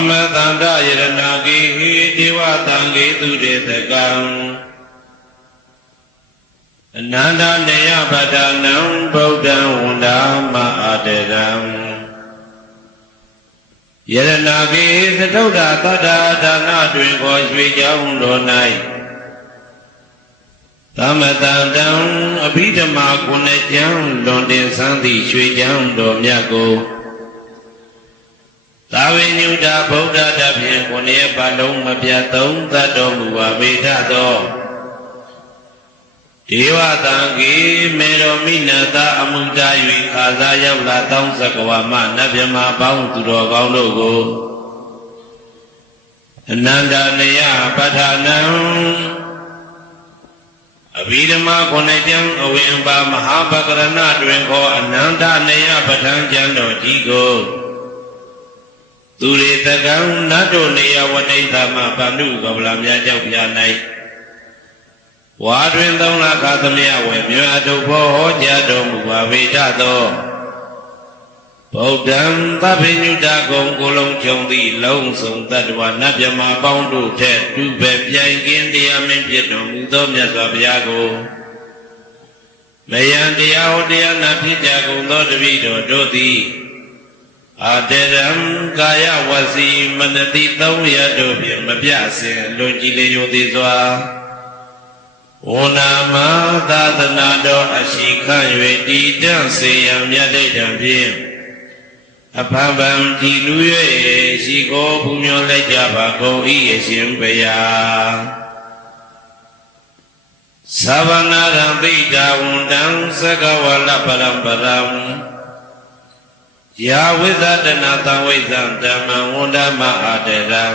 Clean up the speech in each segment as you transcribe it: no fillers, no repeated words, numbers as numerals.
သမတန္တယရဏဂေဟိဒေဝတံဂေသူတေတကံအနန္တနေယပဋ္ဌာနံဗုဒ္ဓံဝန္ဒာမအာတရံယရဏဂေသတုဒ္ဓတတ္တာဒါနတွင်ခေါ်ရွှေကြောင်းတော်၌သမတန္တံအဘိဓမ္မာကုဏကျမ်းလွန်တင်ဆန်းသည့်ရွှေကြောင်းတော်မြတ်ကိုသာဝေညုတာဗုဒ္ဓတဖြင့်ကိုယ်ရဲ့ပါလုံးမပြတ်သုံးသတ်တော်မူပါဝေဒသောဒေဝတံဂေမေရောမိနတာအမှုတာ၍ခါစားရောက်လာတောင်းစကဝါမနတ်မြမပေါင်းသူတော်ကောင်းတို့ကိုအနန္တနယပဋ္ဌာနံအဘိဓမ္မာခုနှစ်ကျမ်းအဝင်ပါမဟာပကရဏတွင်ခေါ်အနန္တနယပဋ္ဌာန်းကျမ်းတော်ကြီးကိုသူရေတကံနတ်တို့နေယဝဋိသမဗန္ဓုကဗလာမြတ်ကြောင့်ပြ၌ဝါတွင်3 လခါသမယဝေမြတ်တို့ဘောဟောကြားတော်မူပါဝေဒသောဗုဒ္ဓံသဗ္ဗညုတကုံကိုလုံးခြုံသည့်လုံးစုံတတ္တဝနတ်မြမပေါင်းတို့ထက်တူပဲပြိုင်ကင်းတရားမင်းဖြစ်တော်မူသောမြတ်စွာဘုရားကိုမယံတရားဟောတရားနာဖြစ်ကြကုန်သောတပည့်တော်တို့သည်အာတရံကာယဝစီမနတိ3 ရက်တို့ဖြင့်မပြစင်လွန်ကြည်လျောသည်စွာဝန္နာမသာသနာတော်အရှိခံ၍တည်တံ့စေရန်မြတ်တိတ်တံဖြင့်အဖန်ဖန်ကြည်လူ၍ရှိကိုပူမျောလိုက်ကြပါကုန်၏အရှင်ဘုရားသဗ္ဗနာရံပိတာဝန္တံသကဝလပရံပရံယာဝိသတနာသံဝိဇံဓမ္မံဝန္ဒမအာတရံ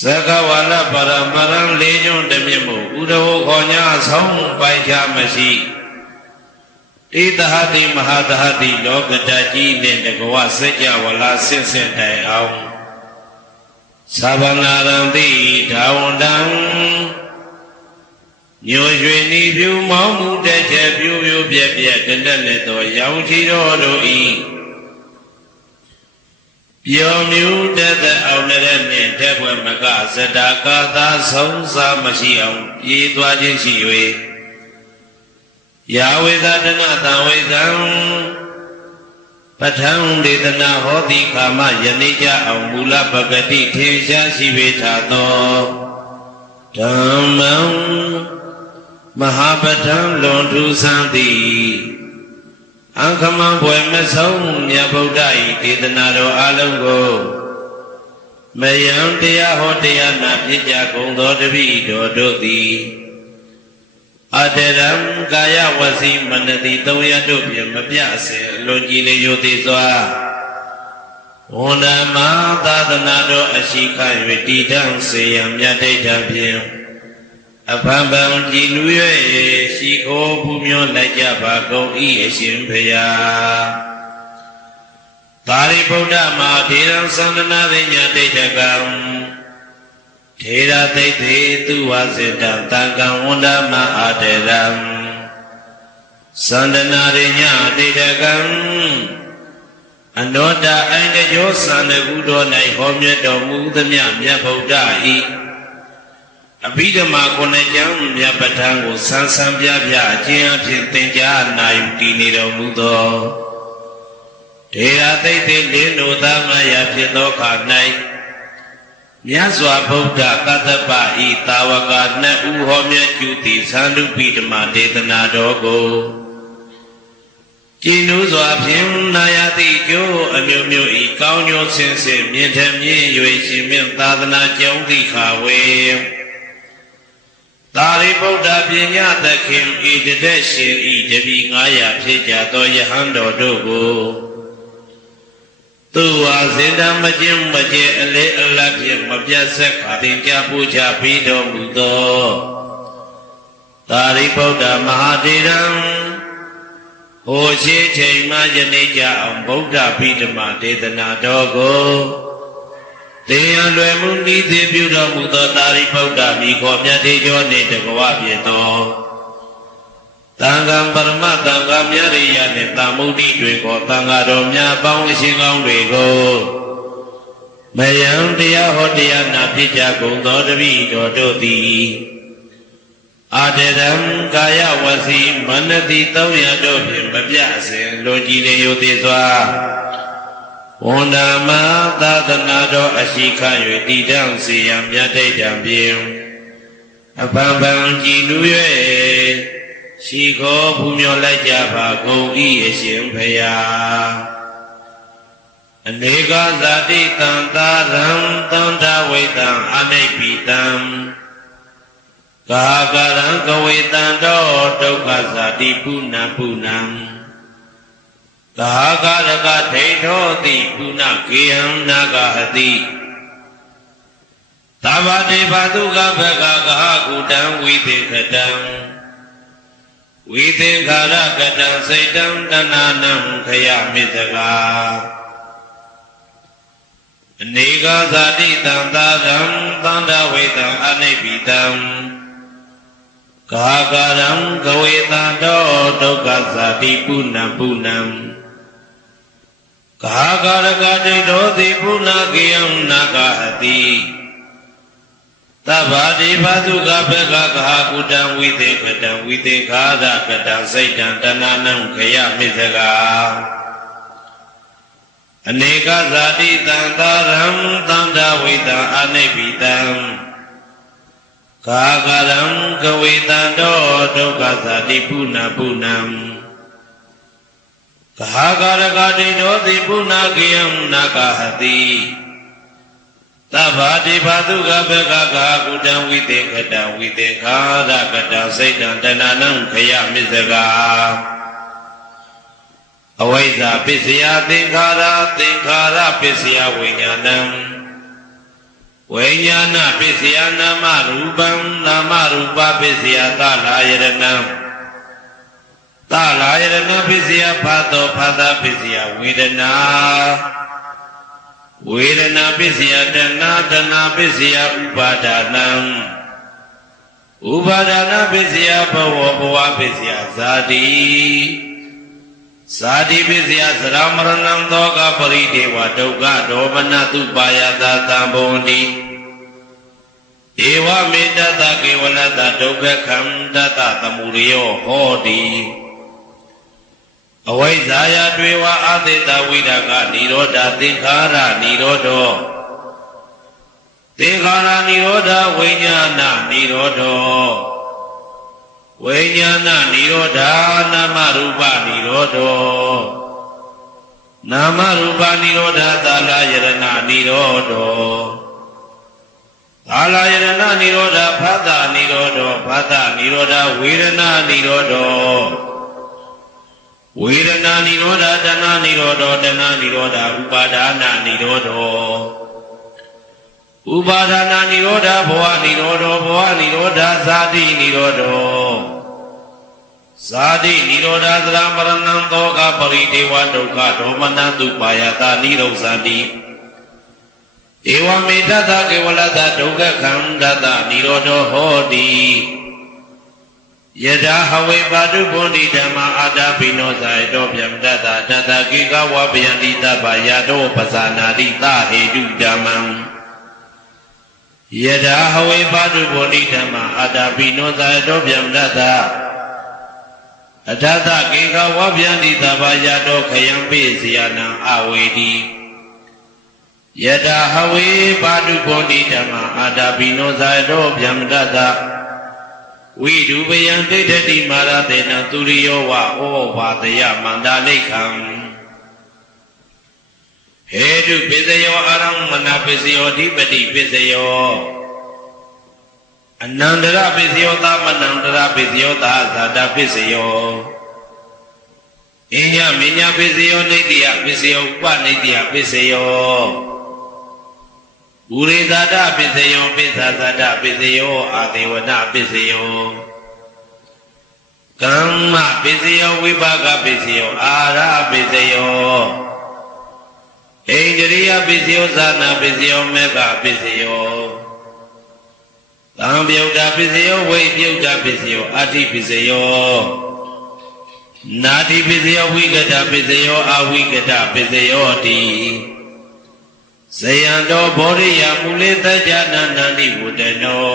သကဝလပရံပရံလေးညွန်းတမြင့်မှုဥဒဝခေါ်ညာဆုံးပိုင်ခြားမရှိဣတဟတိမဟာတဟတိလောကတကြီးနှင့်တကဝစัจ java လာဆင့်ဆင့်တိုင်အောင်သဗ္ဗနာရံတိဒါဝန္တံညိုရွှေနီဖြူမောင်းမှုတဲ့ချက်ပြူပြူပြက်ပြက်တလက်လက်သောရောင်ချီတော်တို့ဤပြောမြူတဲ့အောင်တဲ့နှင့်တဲ့ဘွယ်မကဇတာကာသာဆုံးစားမရှိအောင်ပြေးသွားခြင်းရှိ၍ယာဝေသတနာသံဝိဇံပဋ္ဌံဒေသနာဟောတိခာမယနေ့ကြအောင်မူလပဂတိထေရှားရှိပေထသောဓမ္မံမဟာပဋ္ဌံလွန်ထူးဆန်းသည်အခမံဘွယ်မဆုံးမြတ်ဗုဒ္ဓ၏ဒေသနာတော်အလုံးကိုမယံတရားဟောတရားနာဖြစ်ကြကုန်သောတပည့်တော်တို့သည်အတရံကာယဝစီမနတိ3 ရက်တို့ဖြင့်မပြစင်လွန်ကြည်လျောသည်စွာဝန္ဒမသာသနာတော်အရှိခံ၍တည်တံ့စေရန်မြတ်တိတ်တံဖြင့်အဖန်ဖန်ကြည်လူ၍ရှိခိုးပူမျောလိုက်ကြပါကုန်၏အရှင်ဘုရားသာရိပုတ္တမဟာထေရံသန္တနာရိညာတိတ်တကံထေရသိသေသူဝစေတံတံကံဝန္ဒမအာတရံသန္တနာရိညာတိတ်တကံအနောတအိုင်တကျောသန္တကုတော်၌ဟောမြတ်တော်မူသမျှမြတ်ဗုဒ္ဓ၏အဘိဓမ္မာခုနှစ်ကျမ်းမြတ်ပဋ္ဌာန်းကိုဆန်းဆန်းပြပြအကျဉ်းအဖြစ်သင်ကြားနိုင်တည်နေတော်မူသောဒေယသိသေလင်းတို့သား900ဖြစ်သောခါ၌မြတ်စွာဘုရားကတ္တပဤတာဝက2 ဦးဟောမြတ်ကျူသည်သန္တုပိဓမ္မာဒေသနာတော်ကိုကျင့်ဥစွာဖြင့်နာယတိကျိုးအမျိုးမျိုးဤကောင်းကျိုးဆင်းဆင်းမြင့်ထမြင့်၍ရှင်မြတ်သာသနာကျောင်းတိခါဝေသာရိပုတ္တပညာသခင်ဤတသက်ရှင်ဤတပည့်900ဖြစ်ကြသောယဟန်တော်တို့ကိုသူဝါစင်တမကျင်းမကျဲအလေအလတ်ဖြင့်မပြတ်ဆက်ခါတင်ကြပူချပြီးတော်မူသောသာရိပုတ္တမဟာထေရံဟိုရှိချိန်မှယနေ့ကြအောင်ဗုဒ္ဓဗိဓမ္မာဒေသနာတော်ကိုတရားလွယ်မှုဤသည်ပြုတော်မူသောသာရိပုတ္တမိခေါ်မြတ်တေကျော်နှင့်တကဝဖြစ်သောသံဃံပရမသံဃာမြတ်ရိယနှင့်သမုဒ္ဒိတွေခေါ်သံဃာတော်များပေါင်းအရှင်ကောင်းတွေကို မယံတရားဟောတရားနာဖြစ်ကြကုန်သောတပည့်တော်တို့သည်အာတရံကာယဝစီမနတိတောင်းရတို့ဖြင့်မပြစဉ်လွန်ကြည်လျင်သေးစွာဝန္ဒမသာသနာတော်အရှိခ၍တည်တံ့စေရန်မြတ်တိတ်တံဖြင့်အပံပံကြည်လူ၍ရှိခေါ်ပူမျောလိုက်ကြပါကုန်၏အရှင်ဘုရားအနေကဇာတိတံသာရံသန္တာဝိတံအနိဗ္ဗိတံကာကရံကဝေတံတောဒုက္ခဇာတိပုဏ္ဏပုဏ္ဏံကာကရကဒိဋ္ဌောတိပုဏ္ဏကေယံနာဂဟတိသဗ္ဗတေဘသုကဘဂကဟကုတံဝိသေခတံဝိသေခာရကတံစိတ်တံတဏနံခယမိတကာအနေကဇာတိတံသာရံသန္တာဝေတံအနိဗ္ဗိတံကာကရံကဝေတံတောဒုက္ခဇာတိပုဏ္ဏပုဏ္ဏံကာကရကဒိဋ္ဌောတိပုဏ္ဏကေယံနာဂဟတိသဗ္ဗတိဘသုကဘဂကဟကုတံဝိသေခတံဝိသေခာရကတံစိတ်တံတဏနံခယမိသကာအနေကဇာတိတံသာရံသန္တာဝိတံအနိဗ္ဗိတံကာကရံကဝေတံတောဒုက္ခဇာတိပုဏ္ဏပုဏ္ဏံကာကရကဒိဋ္ဌောတိပုဏ္ဏကေယံနာဂဟတိသဗ္ဗတိဘသုကဘဂကကုတံဝိသေခတံဝိသေခာရကတံစိတ်တံတဏနံခယမိသကာအဝိဇ္ဇာပစ္စယသင်္ခါရသင်္ခါရပစ္စယဝိညာဏံဝိညာဏပစ္စယနာမရူပံနာမရူပပစ္စယသလာယရဏံသလာယရဏပစ္စယဖာတောဖာသပစ္စယဝေဒနာဝေဒနာပစ္စယတဏတဏပစ္စယဥပါဒနာဥပါဒနာပစ္စယဘဝဘဝပစ္စယဇာတိဇာတိပစ္စယသရမရဏံသောကပရိဒေဝဒုက္ခဒေါမနတုပါယတာသံဘုံတိဧဝမေတ္တကေဝလတဒုက္ခခန္တတသမုရိယောဟောတိအဝိဇ္ဇာယတွေဝအာသေတဝိဒကនិရောဓသင်္ခါရនិရောဓောသင်္ခါရនិရောဓဝိညာဏនិရောဓောဝိညာဏនិရောဓနာမရူပនិရောဓောနာမရူပនិရောဓသလာယရဏនិရောဓောသလာယရဏនិရောဓဖသនិရောဓောဖသនិရောဓဝေဒနာនិရောဓောဝေဒနာនិရောဓတဏនិရောဓောတဏនិရောဓဥပါဒနာនិရောဓောဥပါဒနာនិရောဓဘဝនិရောဓောဘဝនិရောဓဇာတိនិရောဓောဇာတိនិရောဓသရမရဏံသောကပရိဒေဝဒုက္ခဒေါမနတုပါယတာនិရောဇာတိဧဝမေတ္တကေဝလတဒုက္ခခန္ဓတនិရောဓောဟောတိယထာဟဝေပါတုဗုန်တိဓမ္မာအာတာပိနောဇာယတောဗျမတတတတကိကဝဗယန္တိတပယတောပဇာနာတိသဟေတုဓမ္မံယထာဟဝေပါတုဗုန်တိဓမ္မာအာတာပိနောဇာယတောဗျမတတအထသကိကဝဗယန္တိတပယတောခယံပိစီယနံအဝေတိယထာဟဝေပါတုဗုန်တိဓမ္မာအာတာပိနောဇာယတောဗျမတတဝိဒုပယံဒိဋ္ဌတိမာရတေနသူရိယောဝဩဘာတယမန္တာလိခံဟေတုပိစယောအာရမဏပိစယောဓိပတိပိစယောအနန္တရပိစယောသမနန္တရပိစယောသာဇာတပိစယောအညမညပိစယောနိတ္တိယပိစယောဥပနိတ္တိယပိစယောဥရိဇာတပိစယောပိသဇာတပိစယောအာသေဝနပိစယောကမ္မပိစယောဝိပါကပိစယောအာရပိစယောဣန္ဒြိယပိစယောဇာနာပိစယောမေဃပိစယောသံပြုတ်တာပိစယောဝိပြုတ်တာပိစယောအာတိပိစယောနာတိပိစယောဝိကတပိစယောအဝိကတပိစယောတိ ဇယံတော်ဘောရိယမူလေတ္တနန္တန္တိဝတ္တနော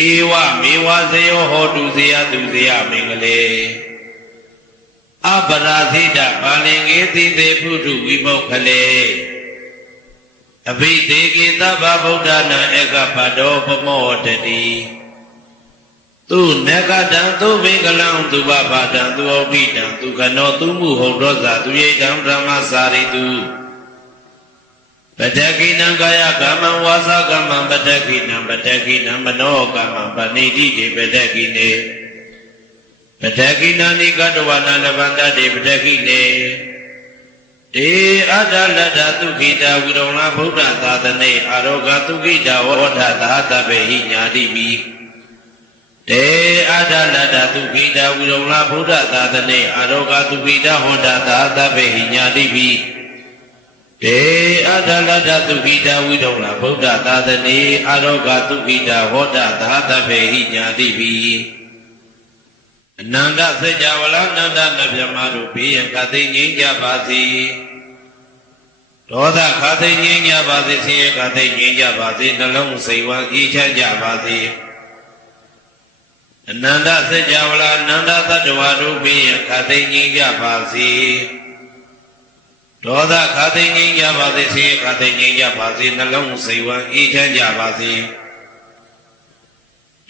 ဧဝမေဝဇယောဟောတုဇယတုဇယမင်္ဂလေအပရာဇိတပါလင်္ကေတိတေဖုထုဝိမုခလေအဘိဒေကေသဗ္ဗဗုဒ္ဓနာဧကပတောပမောတတိသူနဂတံသူဘိကလံသူဘဘာတံသူဩပိတံသူခနောသူမှုဟုတ်တော်သာသူယေတံဗြဟ္မစာရိတုပတကိနံကာယကမ္မံဝါစာကမ္မံပတကိနံပတကိနံမနောကမ္မံပဏိတိတေပတကိနေပတကိနံနိကတဝနာလဗန္တတေပတကိနေတေအတ္တလတ္တသုခိတာဝိရုံလဗုဒ္ဓသာသနေအာရောဂသုခိတာဝဋ္ဌသာတပေဟိညာတိပိတေအတ္တလတ္တသုခိတာဝိရုံလဗုဒ္ဓသာသနေအာရောဂသုခိတာဝဋ္ဌသာတပေဟိညာတိပိတေအတ္တလတ္တသုခိတာဝိရုံလဗုဒ္ဓသာသနေအာရောဂသုခိတာဝဋ္ဌသာတပေဟိညာတိပိအနန္တစัจ java လာနန္ဒနဗျမတို့ဘေးရန်ခသိငြိမ်းကြပါစေဒေါသခသိငြိမ်းကြပါစေဆင်းရဲခသိငြိမ်းကြပါစေနှလုံးစိတ်ဝမ်းအေးချမ်းကြပါစေအနန္တစัจ java လာနန္ဒသတ္တဝါတို့ဘေးရန်ခသိငြိမ်းကြပါစေဒေါသခသိငြိမ်းကြပါစေဆင်းရဲခသိငြိမ်းကြပါစေနှလုံးစိတ်ဝမ်းအေးချမ်းကြပါစေ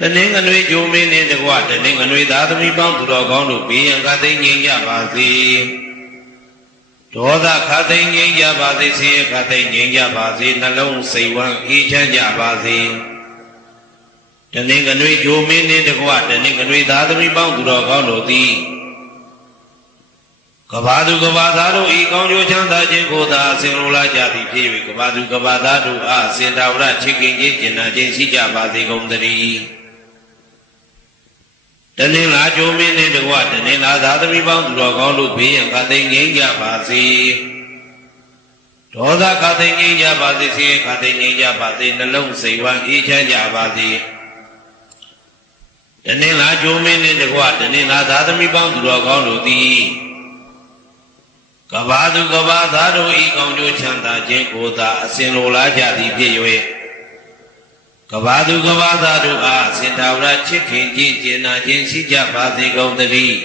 တနင်္ဂနွေဂျိုမင်းနှင့်တကွတနင်္ဂနွေသားသမီးပေါင်းသူတော်ကောင်းတို့ဘေးရန်ခသိငြိမ်းကြပါစေဒေါသခသိငြိမ်းကြပါစေဆင်းရဲခသိငြိမ်းကြပါစေနှလုံးစိတ်ဝမ်းအေးချမ်းကြပါစေတနင်္ဂနွေဂျိုမင်းနှင့်တကွတနင်္ဂနွေသားသမီးပေါင်းသူတော်ကောင်းတို့သည်ကဘာသူကဘာသားတို့ဤကောင်းကျိုးချမ်းသာခြင်းကိုသာအစဉ်လိုလားကြသည်ဖြစ်၍ကဘာသူကဘာသားတို့အားစင်တာဝရချစ်ခင်ခြင်းကျင်နာခြင်းရှိကြပါစေကုန်သတည်းတနင်္လာဂျိုမင်းနှင့်တကွတနင်္လာသာသမီပေါင်းသူတော်ကောင်းတို့ဘေးရန်ခသိငြိမ်းကြပါစေဒေါသခသိငြိမ်းကြပါစေဆင်းရဲခသိငြိမ်းကြပါစေနှလုံးစိတ်ဝမ်းအေးချမ်းကြပါစေတနင်္လာဂျိုမင်းနှင့်တကွတနင်္လာသာသမီပေါင်းသူတော်ကောင်းတို့သည်ကဘာသူကဘာသားတို့ဤကောင်းကျိုးချမ်းသာခြင်းကိုသာအစဉ်လိုလားကြသည်ဖြစ်၍ကဘာသူကဘာသားတို့အားစင်တာဝရချစ်ခင်ခြင်းကျင်နာခြင်းရှိကြပါစေကုန်သတည်း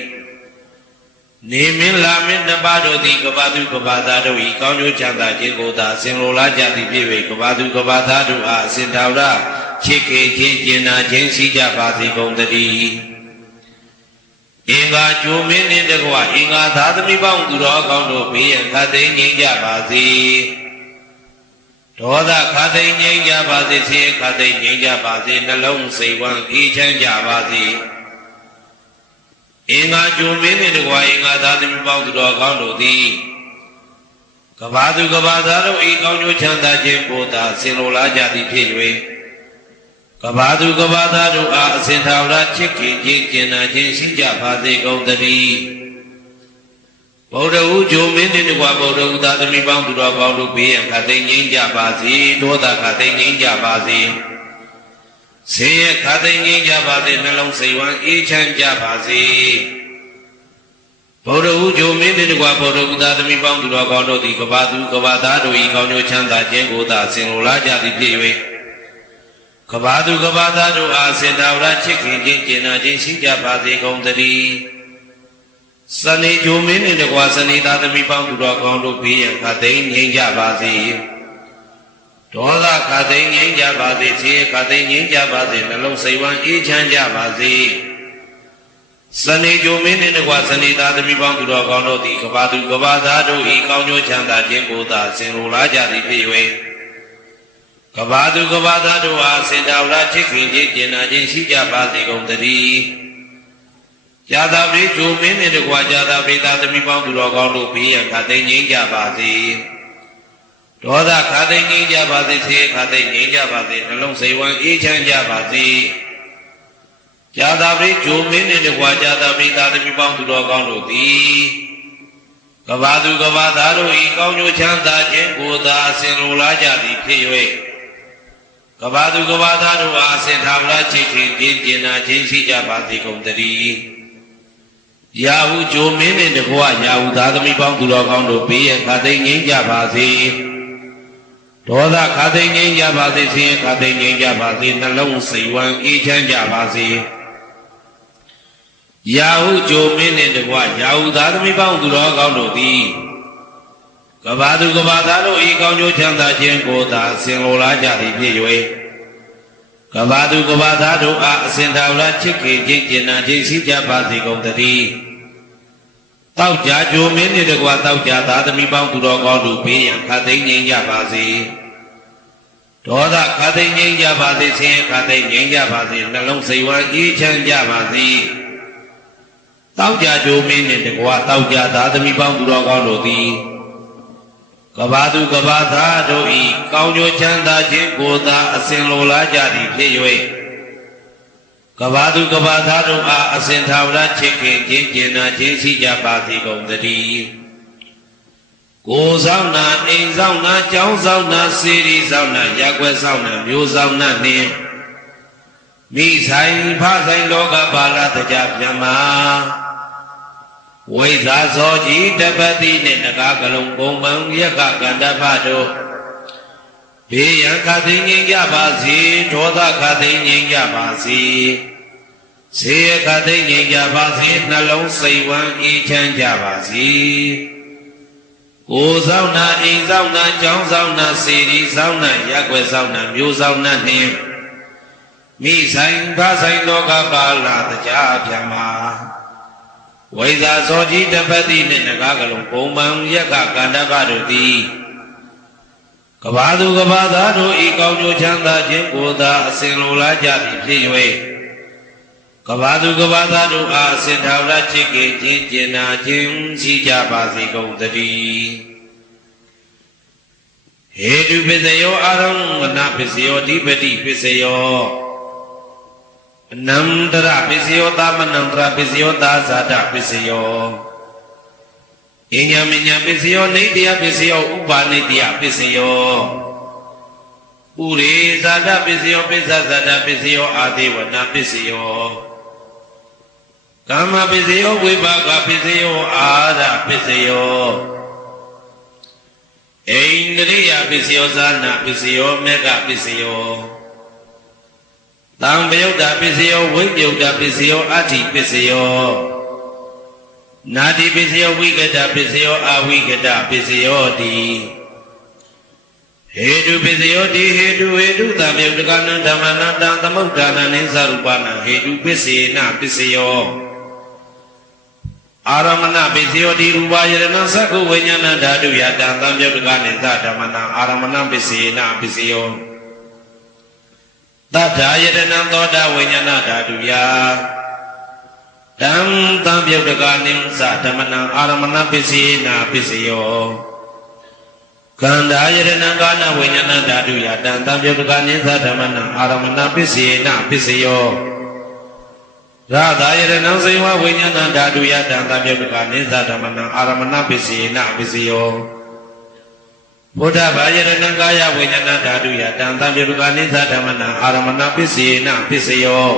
နေမင်းလာမင်းနှစ်ပါးတို့သည်ကဘာသူကဘာသားတို့ဤကောင်းကျိုးချမ်းသာခြင်းကိုသာအစဉ်လိုလားကြသည်ဖြစ်၍ကဘာသူကဘာသားတို့အားစင်တာဝရချစ်ခင်ခြင်းကျင်နာခြင်းရှိကြပါစေကုန်သတည်းအင်္ဂါကျိုးမင်းနှင့်တကွအင်္ဂါသာသမီပေါင်းသူတော်ကောင်းတို့ဘေးရန်ခသိငြိမ်းကြပါစေဒေါသခသိငြိမ်းကြပါစေဆင်းရဲခသိငြိမ်းကြပါစေနှလုံးစိတ်ဝမ်းအေးချမ်းကြပါစေအင်္ဂါကျိုးမင်းနှင့်တကွအင်္ဂါသာသမီပေါင်းသူတော်ကောင်းတို့သည်ကဘာသူကဘာသားတို့ဤကောင်းကျိုးချမ်းသာခြင်းကိုသာဆင်လိုလားကြသည်ဖြစ်၍ကဘာသူကဘာသားတို့အားအစဉ်သာဝရချစ်ခင်ခြင်းကျင်နာခြင်းရှိကြပါစေကုန်သတည်းဗုဒ္ဓဟူဂျိုမင်းနှင့်တကွဗုဒ္ဓဟူသာသမီပေါင်းသူတော်ကောင်းတို့ဘေးရန်ခသိငြိမ်းကြပါစေဒေါသခသိငြိမ်းကြပါစေဆင်းရဲခသိငြိမ်းကြပါစေနှလုံးစိတ်ဝမ်းအေးချမ်းကြပါစေဗုဒ္ဓဟူဂျိုမင်းနှင့်တကွဗုဒ္ဓဟူသာသမီပေါင်းသူတော်ကောင်းတို့သည်ကဘာသူကဘာသားတို့ဤကောင်းကျိုးချမ်းသာခြင်းကိုသာဆင်လိုလားကြသည်ဖြစ်၍ကဘာသူကဘာသားတို့အားစင်တာဝရချစ်ခင်ခြင်းကျင်နာခြင်းရှိကြပါစေကုန်သတည်းစနေဂျိုမင်းနှင့်တကွာစနေသားသမီးပေါင်းသူတော်ကောင်းတို့ဘေးရန်ခသိငြိမ်းကြပါစေဒေါသခသိငြိမ်းကြပါစေဆင်းရဲခသိငြိမ်းကြပါစေနှလုံးစိတ်ဝမ်းအေးချမ်းကြပါစေစနေဂျိုမင်းနှင့်တကွာစနေသားသမီးပေါင်းသူတော်ကောင်းတို့သည်ကဘာသူကဘာသားတို့ဤကောင်းကျိုးချမ်းသာခြင်းကိုသာဆင်လိုလားကြသည်ဖြစ်၍ကဘာသူကဘာသားတို့အားစင်တာဝရချစ်ခင်ခြင်းကျင်နာခြင်းရှိကြပါစေကုန်သတည်းဇာတာပရိဂျိုမင်းနှင့်တကွာဇာတာပရိသာသမီပေါင်းသူတော်ကောင်းတို့ဘေးရန်ခသိငြိမ်းကြပါစေဒေါသခသိငြိမ်းကြပါစေဆင်းရဲခသိငြိမ်းကြပါစေနှလုံးစိတ်ဝမ်းအေးချမ်းကြပါစေဇာတာပရိဂျိုမင်းနှင့်တကွာဇာတာပရိသာသမီပေါင်းသူတော်ကောင်းတို့သည်ကဘာသူကဘာသားတို့ဤကောင်းကျိုးချမ်းသာခြင်းကိုသာအစဉ်လိုလားကြသည်ဖြစ်၍ကဘာသူကဘာသားတို့အားစင်ထာဝရချစ်ခင်ခြင်းကျင်နာခြင်းရှိကြပါစေကုန်သတည်းရာဟုဂျိုမင်းနှင့်တကွရာဟုသာသမီပေါင်းသူတော်ကောင်းတို့ဘေးရန်ခသိငြိမ်းကြပါစေ ဒေါသခါသိငြိမ်းကြပါစေဆင်းရဲခါသိငြိမ်းကြပါစေနှလုံးစိတ်ဝမ်းအေးချမ်းကြပါစေရာဟုကြိုမင်းနှင့်တကွရာဟုသာသမီပေါင်းသူတော်ကောင်းတို့သည်ကဘာသူကဘာသားတို့ဤကောင်းကျိုးချမ်းသာခြင်းကိုသာဆင်လိုလားကြသည်ဖြစ်၍ကဘာသူကဘာသားတို့အားအစဉ်သာဝရချစ်ခင်ခြင်းကျင်နာခြင်းရှိကြပါစေကုန်သတည်းတောက်ကြကြိုမင်းနှင့်တကွတောက်ကြသာသမီပေါင်းသူတော်ကောင်းတို့ဘေးရန်ခါသိငြိမ်းကြပါစေဒေါသခါသိငြိမ်းကြပါစေဆင်းရဲခါသိငြိမ်းကြပါစေနှလုံးစိတ်ဝမ်းအေးချမ်းကြပါစေတောက်ကြကြိုမင်းနှင့်တကွတောက်ကြသာသမီပေါင်းသူတော်ကောင်းတို့သည်ကဘာသူကဘာသားတို့ဤကောင်းကျိုးချမ်းသာခြင်းကိုသာအစဉ်လိုလားကြသည်ဖြစ်၍ကဘာသူကဘာသားတို့အားအစဉ်သာဝရချစ်ခင်ခြင်းကျင်နာခြင်းရှိကြပါစေကုန်သတည်းကိုယ်ဆောင်နာအိမ်ဆောင်နာကျောင်းဆောင်နာစေရီဆောင်နာရပ်ကွက်ဆောင်နာမျိုးဆောင်နာနှင့်မိဆိုင်ဖဆိုင်လောကပါဠတကြမြမဝိဇာဇောကြီးတပတိနှင့်နဂါကလုံးပုံမှန်ရက်ကကန္တဖတို့ဘေးရန်ခါသိငြိမ်းကြပါစေဒေါသခါသိငြိမ်းကြပါစေစေရခါသိငြိမ်းကြပါစေနှလုံးစိတ်ဝမ်းအေးချမ်းကြပါစေကိုယ်ဆောင်နာအိမ်ဆောင်နာကျောင်းဆောင်နာစေရီဆောင်နာရပ်ကွက်ဆောင်နာမျိုးဆောင်နာနှင့်မိဆိုင်ဖဆိုင်လောကပါဠတကြပြမဝိဇာဇောကြီးတပတိနှင့်နဂါကလုံးပုံမှန်ရက်ကကန္တပတို့သည်ကဘာသူကဘာသားတို့ဤကောင်းကျိုးချမ်းသာခြင်းကိုသာအစဉ်လိုလားကြသည်ဖြစ်၍ကဘာသူကဘာသားတို့အားအစဉ်သာဝရချစ်ခင်ခြင်းကျင်နာခြင်းရှိကြပါစေကုန်သတည်းဟေတုပစ္စယောအာရုံမနပစ္စယောဓိပတိပစ္စယောအနန္တရပစ္စယောသမနန္တရပစ္စယောသာဇာတပစ္စယောအညမညပစ္စယောနေတ္တယပစ္စယောဥပါနေတ္တယပစ္စယောဥရေဇာတပစ္စယောပစ္စဇာတပစ္စယောအာဒေဝနာပစ္စယောကာမပစ္စယောဝိပါကပစ္စယောအာရပစ္စယောဣန္ဒြိယပစ္စယောဇာနာပစ္စယောမေဃပစ္စယောသံပယုတ်တာပစ္စယောဝိပယုတ်တာပစ္စယောအဋ္ဌိပစ္စယောနာတိပစ္စယောဝိကတပစ္စယောအဝိကတပစ္စယောတိဟေတုပစ္စယောတိဟေတုသံပယုတ်တကနံဓမ္မနတံသမုဋ္ဌာနံနိသရူပနံဟေတုပစ္စေနပစ္စယောအာရမဏပစ္စယောတိရူပယရဏသက္ကုဝိညာဏဓာတုယတံသံပယုတ်တကနိသဓမ္မနံအာရမဏပစ္စေနပစ္စယောသတ္ထာယတနံသောတာဝိညာဏဓာတုယတံသံပြုတ်တကနိသဓမ္မနံအာရမဏပစ္စေနပစ္စယောကန္ဓာယတနံကာနဝိညာဏဓာတုယတံသံပြုတ်တကနိသဓမ္မနံအာရမဏပစ္စေနပစ္စယောရာသာယတနံစေဝဝိညာဏဓာတုယတံသံပြုတ်တကနိသဓမ္မနံအာရမဏပစ္စေနပစ္စယောဘုဒ္ဓဘာယတနံကာယဝိညာဏဓာတုယတံသံပြုတ်တကနိသဓမ္မနံအာရမဏပစ္စေနပစ္စယော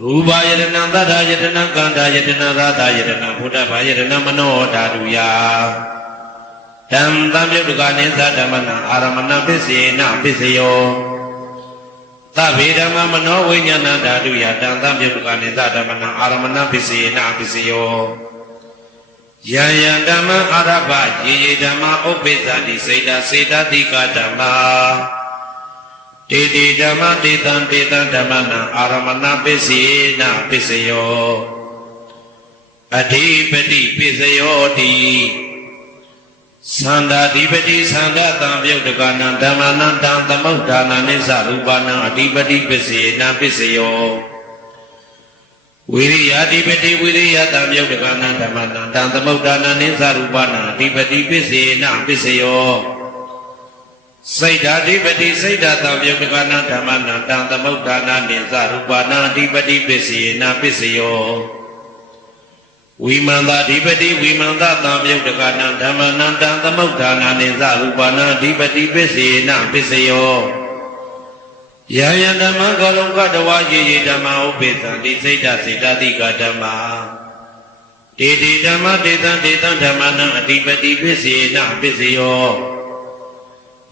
ရူပယတနံသတ္တယတနံကန္တာယတနံသာသယတနံဘုဒ္ဓဘာယတနံမနောဓာတုယတံသံပြုတ်တကနိသဓမ္မနံအာရမဏပစ္စေနပစ္စယောသဗ္ဗေဓမ္မမနောဝိညာဏဓာတုယတံသံပြုတ်တကနိသဓမ္မနံအာရမဏပစ္စေနပစ္စယောယံယံဓမ္မအာရဘယေယေဓမ္မဥပ္ပိသတိစေတစေတတိကဓမ္မတေတိဓမ္မတေတံဓမ္မနံအာရမဏပစ္စေနပစ္စယောအဓိပတိပစ္စယောတိသန္တာဓိပတိသန္တာတံပြုတ်တကနံဓမ္မနံတံသမုဋ္ဌာနနိသရူပနံအဓိပတိပစ္စေနပစ္စယောဝိရိယဓိပတိဝိရိယတံပြုတ်တကနံဓမ္မနံတံသမုဋ္ဌာနနိသရူပနံအဓိပတိပစ္စေနပစ္စယောစိတ်ဓာဓိပတိစိတ်ဓာတံပြုတ်တကနံဓမ္မနံတံသမုဋ္ဌာနနိသရူပနံအဓိပတိပစ္စေနပစ္စယောဝိမန္တဓိပတိဝိမန္တတံပြုတ်တကနံဓမ္မနံတံသမုဋ္ဌာနနိသရူပနံအဓိပတိပစ္စေနပစ္စယောယံယံဓမ္မကလုံကတဝါယေယေဓမ္မဥပ္ပေသံတိစိတ်ဓာစေတတိကဓမ္မတေတိဓမ္မတေတံဓမ္မနံအဓိပတိပစ္စေနပစ္စယော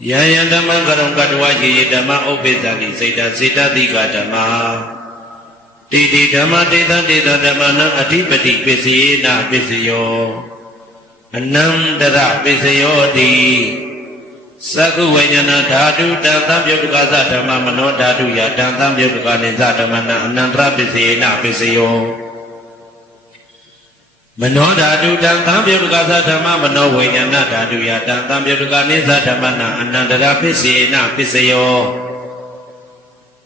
ယ ယံယံဓမ္မကရုံကတဝယေဓမ္မဥပ္ပေသတိစေတစေတတိကဓမ္မတိတိဓမ္မတေတတေတဓမ္မနံအဓိပတိပစ္စယေနပစ္စယောအနန္တရပစ္စယောတိသကုဝိညာဏဓာတုတံသံပြုတ်ကသဓမ္မမနောဓာတုယတံသံပြုတ်ကနေသဓမ္မနံအနန္တရပစ္စယေနပစ္စယောမနောဓာတုတံသံပြုတ်ကသဓမ္မမနောဝိညာဏဓာတုယတံသံပြုတ်ကနေသဓမ္မနံအနန္တရပစ္စယေနပစ္စယော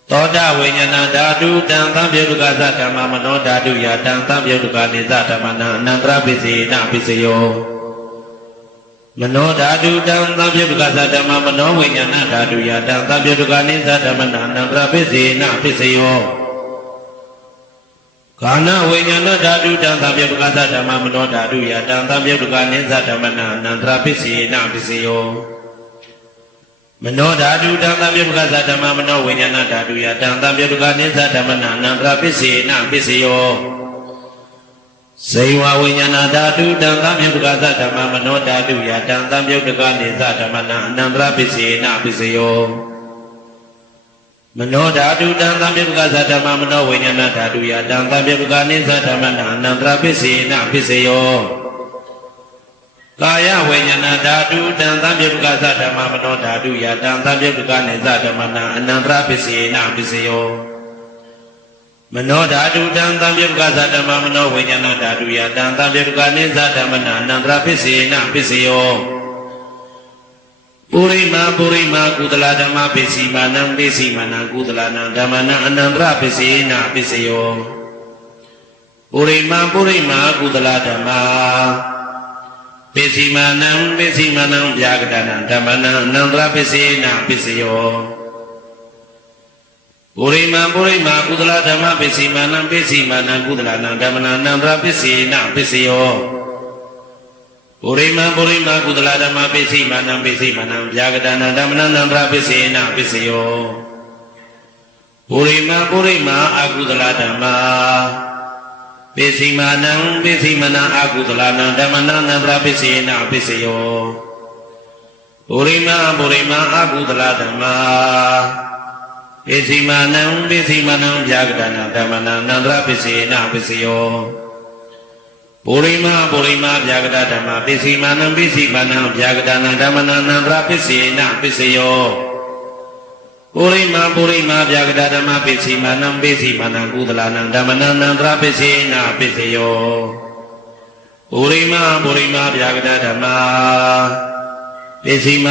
သောတာဝိညာဏဓာတုတံသံပြုတ်ကသဓမ္မမနောဓာတုယတံသံပြုတ်ကနေသဓမ္မနံအနန္တရပစ္စယေနပစ္စယောမနောဓာတုတံသံပြုတ်ကသဓမ္မမနောဝိညာဏဓာတုယတံသံပြုတ်ကနေသဓမ္မနံအနန္တရပစ္စယေနပစ္စယောကာဏဝိညာဏဓာတုတံသံပြုတ်ကသဓမ္မမနောဓာတုယတံသံပြုတ်ကနေသဓမ္မနံအနန္တရပစ္စယေနပစ္စယောမနောဓာတုတံသံပြုတ်ကသဓမ္မမနောဝိညာဏဓာတုယတံသံပြုတ်ကနေသဓမ္မနံအနန္တရပစ္စယေနပစ္စယောဇေဝဝိညာဏဓာတုတံသံပြုတ်ကသဓမ္မမနောဓာတုယတံသံပြုတ်ကနေသဓမ္မနံအနန္တရပစ္စယေနပစ္စယောမနောဓာတုတံသံပြုတ်ကသဓမ္မမနောဝိညာဏဓာတုယတံသံပြုတ်ကနေသဓမ္မနံအနန္တရပစ္စယေနပစ္စယောကာယဝိညာဏဓာတုတံသံပြုတ်ကသဓမ္မမနောဓာတုယတံသံပြုတ်ကနေသဓမ္မနံအနန္တရပစ္စယေနပစ္စယောမနောဓာတုတံသံပြုတ်ကသဓမ္မမနောဝိညာဏဓာတုယတံသံပြုတ်ကနေသဓမ္မနံအနန္တရပစ္စယေနပစ္စယောပုရိမာကုသလဓမ္မပစ္စည်းမာနံပစ္စည်းမာနံကုသလနံဓမ္မနံအနန္တရပစ္စယေနပစ္စယောပုရိမာကုသလဓမ္မပစ္စည်းမာနံဗျာကတနံဓမ္မနံအနန္တရပစ္စယေနပစ္စယောပုရိမာကုသလဓမ္မပစ္စည်းမာနံကုသလနံဓမ္မနံအနန္တရပစ္စယေနပစ္စယောပုရိမာကုသလဓမ္မပစ္စည်းမာနံဗျာကတနံဓမ္မနံအနန္တရပစ္စယေနပစ္စယောပုရိမာအကုသလဓမ္မပစ္စည်းမာနံအကုသလနံဓမ္မနံအနန္တရပစ္စယေနပစ္စယောပုရိမာအကုသလဓမ္မပစ္စည်းမာနံဗျာကတနံဓမ္မနံအနန္တရပစ္စယေနပစ္စယောပုရိမာဗျာကတဓမ္မပစ္စည်းမာနံဗျာကတနံဓမ္မနံအနန္တရပစ္စယေနပစ္စယောပုရိမာဗျာကတဓမ္မပစ္စည်းမာနံကုသလနံဓမ္မနံအနန္တရပစ္စယေနပစ္စယောပုရိမာဗျာကတဓမ္မပစ္စည်း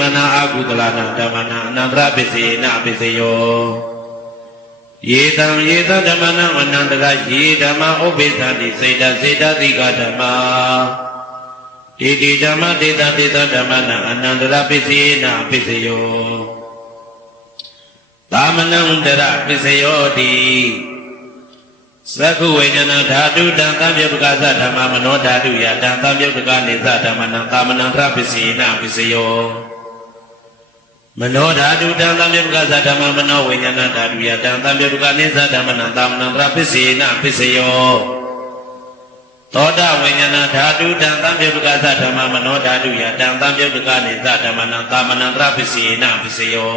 မာနံအကုသလနံဓမ္မနံအနန္တရပစ္စယေနပစ္စယောယေတံဓမ္မနံအနန္တရယေဓမ္မဥပ္ပေသတိစေတစေတတိကဓမ္မတိတိဓမ္မတေတတေတဓမ္မနံအနန္တရပစ္စယေနပစ္စယောသာမနံတရပစ္စယောတိသကုဝိညာဏဓာတုတံသံပြုတ်ကသဓမ္မမနောဓာတုယတံသံပြုတ်ကနေသဓမ္မနံသာမနံတရပစ္စယေနပစ္စယောမနောဓာတုတံသံပြုတ်ကသဓမ္မမနောဝိညာဏဓာတုယတံသံပြုတ်ကနေသဓမ္မနံသာမနံတရပစ္စယေနပစ္စယောသောတာဝိညာဏဓာတုတံသံပြုတ်ကသဓမ္မမနောဓာတုယတံသံပြုတ်ကနေသဓမ္မနံသာမနံတရပစ္စယေနပစ္စယော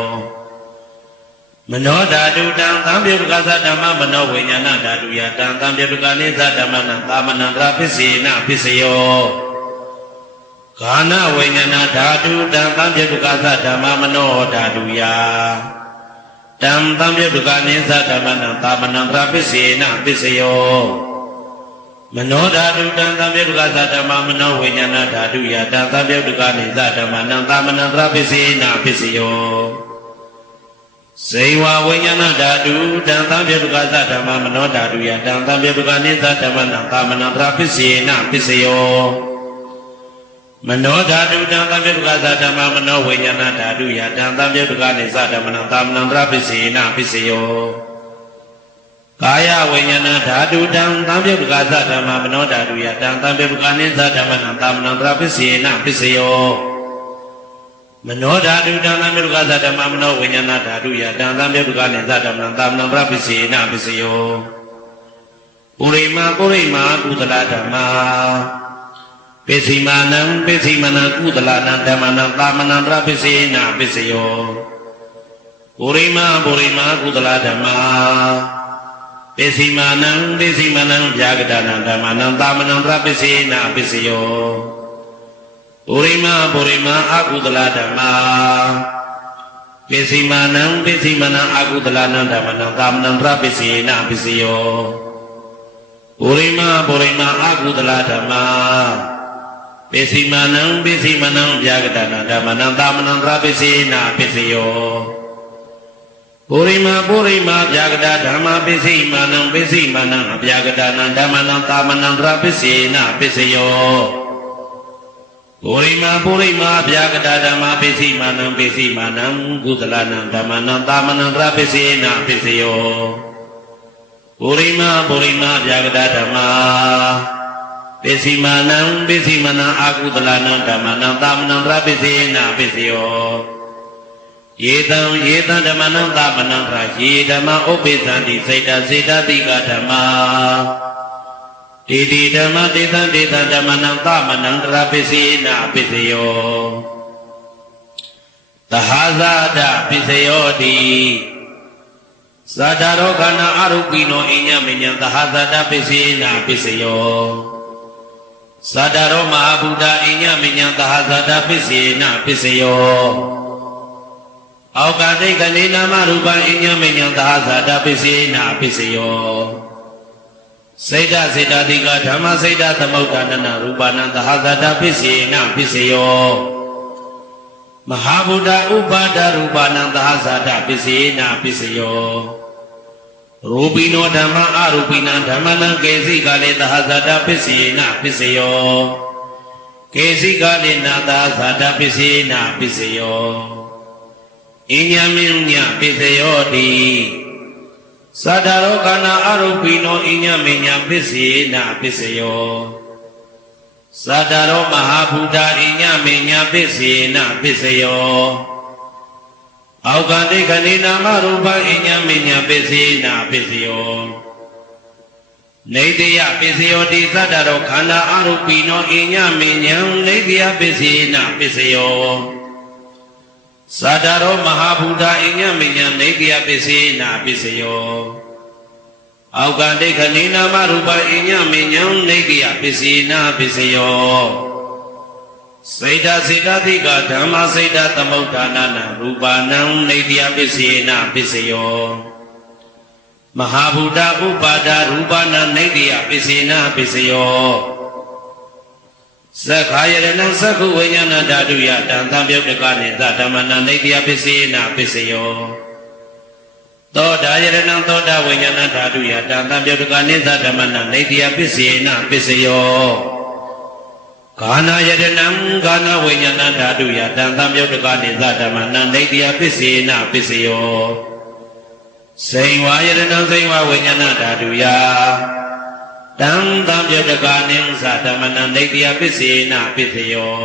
မနောဓာတုတံသံပြုတ်ကသဓမ္မမနောဝိညာဏဓာတုယတံသံပြုတ်ကနေသဓမ္မနံသာမနံတရပစ္စယေနပစ္စယောကာဏဝိညာဏဓာတုတံသံပြုတ်ကသဓမ္မမနောဓာတုယတံသံပြုတ်ကနေသဓမ္မနံသာမနံတရပစ္စယေနပစ္စယောမနောဓာတုတံသံပြုတ်ကသဓမ္မမနောဝိညာဏဓာတုယတံသံပြုတ်ကနေသဓမ္မနံသာမနံတရပစ္စယေနပစ္စယောဇေဝဝိညာဏဓာတုတံသံပြုတ်ကသဓမ္မမနောဓာတုယတံသံပြုတ်ကနေသဓမ္မနံသာမနံတရပစ္စယေနပစ္စယောမနောဓာတုတံသံပြုတ်ကသဓမ္မမနောဝိညာဏဓာတုယတံသံပြုတ်ကနေသဓမ္မနံသာမနံတရပစ္စယေနပစ္စယောကာယဝိညာဏဓာတုတံသံပြုတ်ကသဓမ္မမနောဓာတုယတံသံပြုတ်ကနေသဓမ္မနံသာမနံတရပစ္စယေနပစ္စယောမနောဓာတုတံသံပြုတ်ကသဓမ္မမနောဝိညာဏဓာတုယတံသံပြုတ်ကနေသဓမ္မနံသာမနံတရပစ္စယေနပစ္စယောပုရိမာကုသလဓမ္မပ ပိစီမာနံပိစီမနံကုသလနံဓမ္မနံသာမနံပရပိစေနာပိစယောပုရိမာကုသလဓမ္မာပိစီမာနံပိစီမနံဗျာဂဒနာဓမ္မနံသာမနံပရပိစေနာပိစယောပုရိမာအကုသလဓမ္မာပိစီမာနံပိစီမနံအကုသလနံဓမ္မနံသာမနံပရပိစေနာပိစယောပုရိမာအကုသလဓမ္မာပိစီမာနံဗျာဂဒနာဓမ္မနံသာမနံပရပိစေနာပိစယောပုရိမာဗျာဂဒဓမ္မာပိစီမာနံဗျာဂဒနာဓမ္မနံသာမနံပရပိစေနာပိစယောပုရိမာဗျာဂဒဓမ္မာပိစီမာနံကုသလနံဓမ္မနံသာမနံပရပိစေနာပိစယောပုရိမာဗျာဂဒဓမ္မာပိစီမာနံအကုသလနံဓမ္မနံသာမနံပရပိစေနာပိစယောယေတံဓမ္မနံသာမနံပရယေဓမ္မဥပ္ပိသန္တိစေတတိကဓမ္မာတိဓမ္မတေသံဓမ္မနံသာမနံပရပိစေနာပိစယောသဟာဇာဒပိစယောတိဇာတာရောခန္ဓာအရုပိနောအိညမညံသဟာဇာဒပိစေနာပိစယောဇာတာရောမဟာဗုဒ္ဓအိညမညံသဟာဇာဒပိစေနာပိစယောအောက်ကတိတ်ကနေနာမရူပအိညမညံသဟာဇာတပိစေနာပိစယောစေတတိကဓမ္မစေတသမုဋ္ဌာနနာရူပနံသဟာဇာတပိစေနာပိစယောမဟာဗုဒ္ဓဥပါဒရူပနံသဟာဇာတပိစေနာပိစယောရူပိနောဓမ္မအရူပိနံဓမ္မနံကေစီကလေသဟာဇာတပိစေနာပိစယောကေစီကလေနာသဟာဇာတပိစေနာပိစယောဣညာမင်းညပိစယောတိသတ္တရောခန္ဓာအရုပိနောဣညာမင်းညပိစေနာပိစယောသတ္တရောမဟာဗုဒ္ဓဣညာမင်းညပိစေနာပိစယောအောက်ကတိခဏိနာမရူပဣညာမင်းညပိစေနာပိစယောနေတယပိစယောတိသတ္တရောခန္ဓာအရုပိနောဣညာမင်းညနေတယပိစေနာပိစယောသတ္တရောမဟာဗုဒ္ဓအိညမညနေကယပိစေနာပိစယောအောက်ကတိခဏိနာမရူပအိညမညနေကယပိစေနာပိစယောစေတတိကဓမ္မစေတသမုဋ္ဌာနနာရူပနံနေကယပိစေနာပိစယောမဟာဗုဒ္ဓဥပါဒရူပနံနေကယပိစေနာပိစယောသက္ခာယရဏသက္ခုဝိညာဏဓာတုယတံသံပြုတ်တကနိသဓမ္မနာနေတယပိစေနာပိစယောသောတာယရဏသောတာဝိညာဏဓာတုယတံသံပြုတ်တကနိသဓမ္မနာနေတယပိစေနာပိစယောဂာနာယရဏဂာနဝိညာဏဓာတုယတံသံပြုတ်တကနိသဓမ္မနာနေတယပိစေနာပိစယောစိန်ဝါယရဏစိန်ဝဝိညာဏဓာတုယတံသံပြုတ်တကနိသဓမ္မနာနေတယပိစေနာပိစယော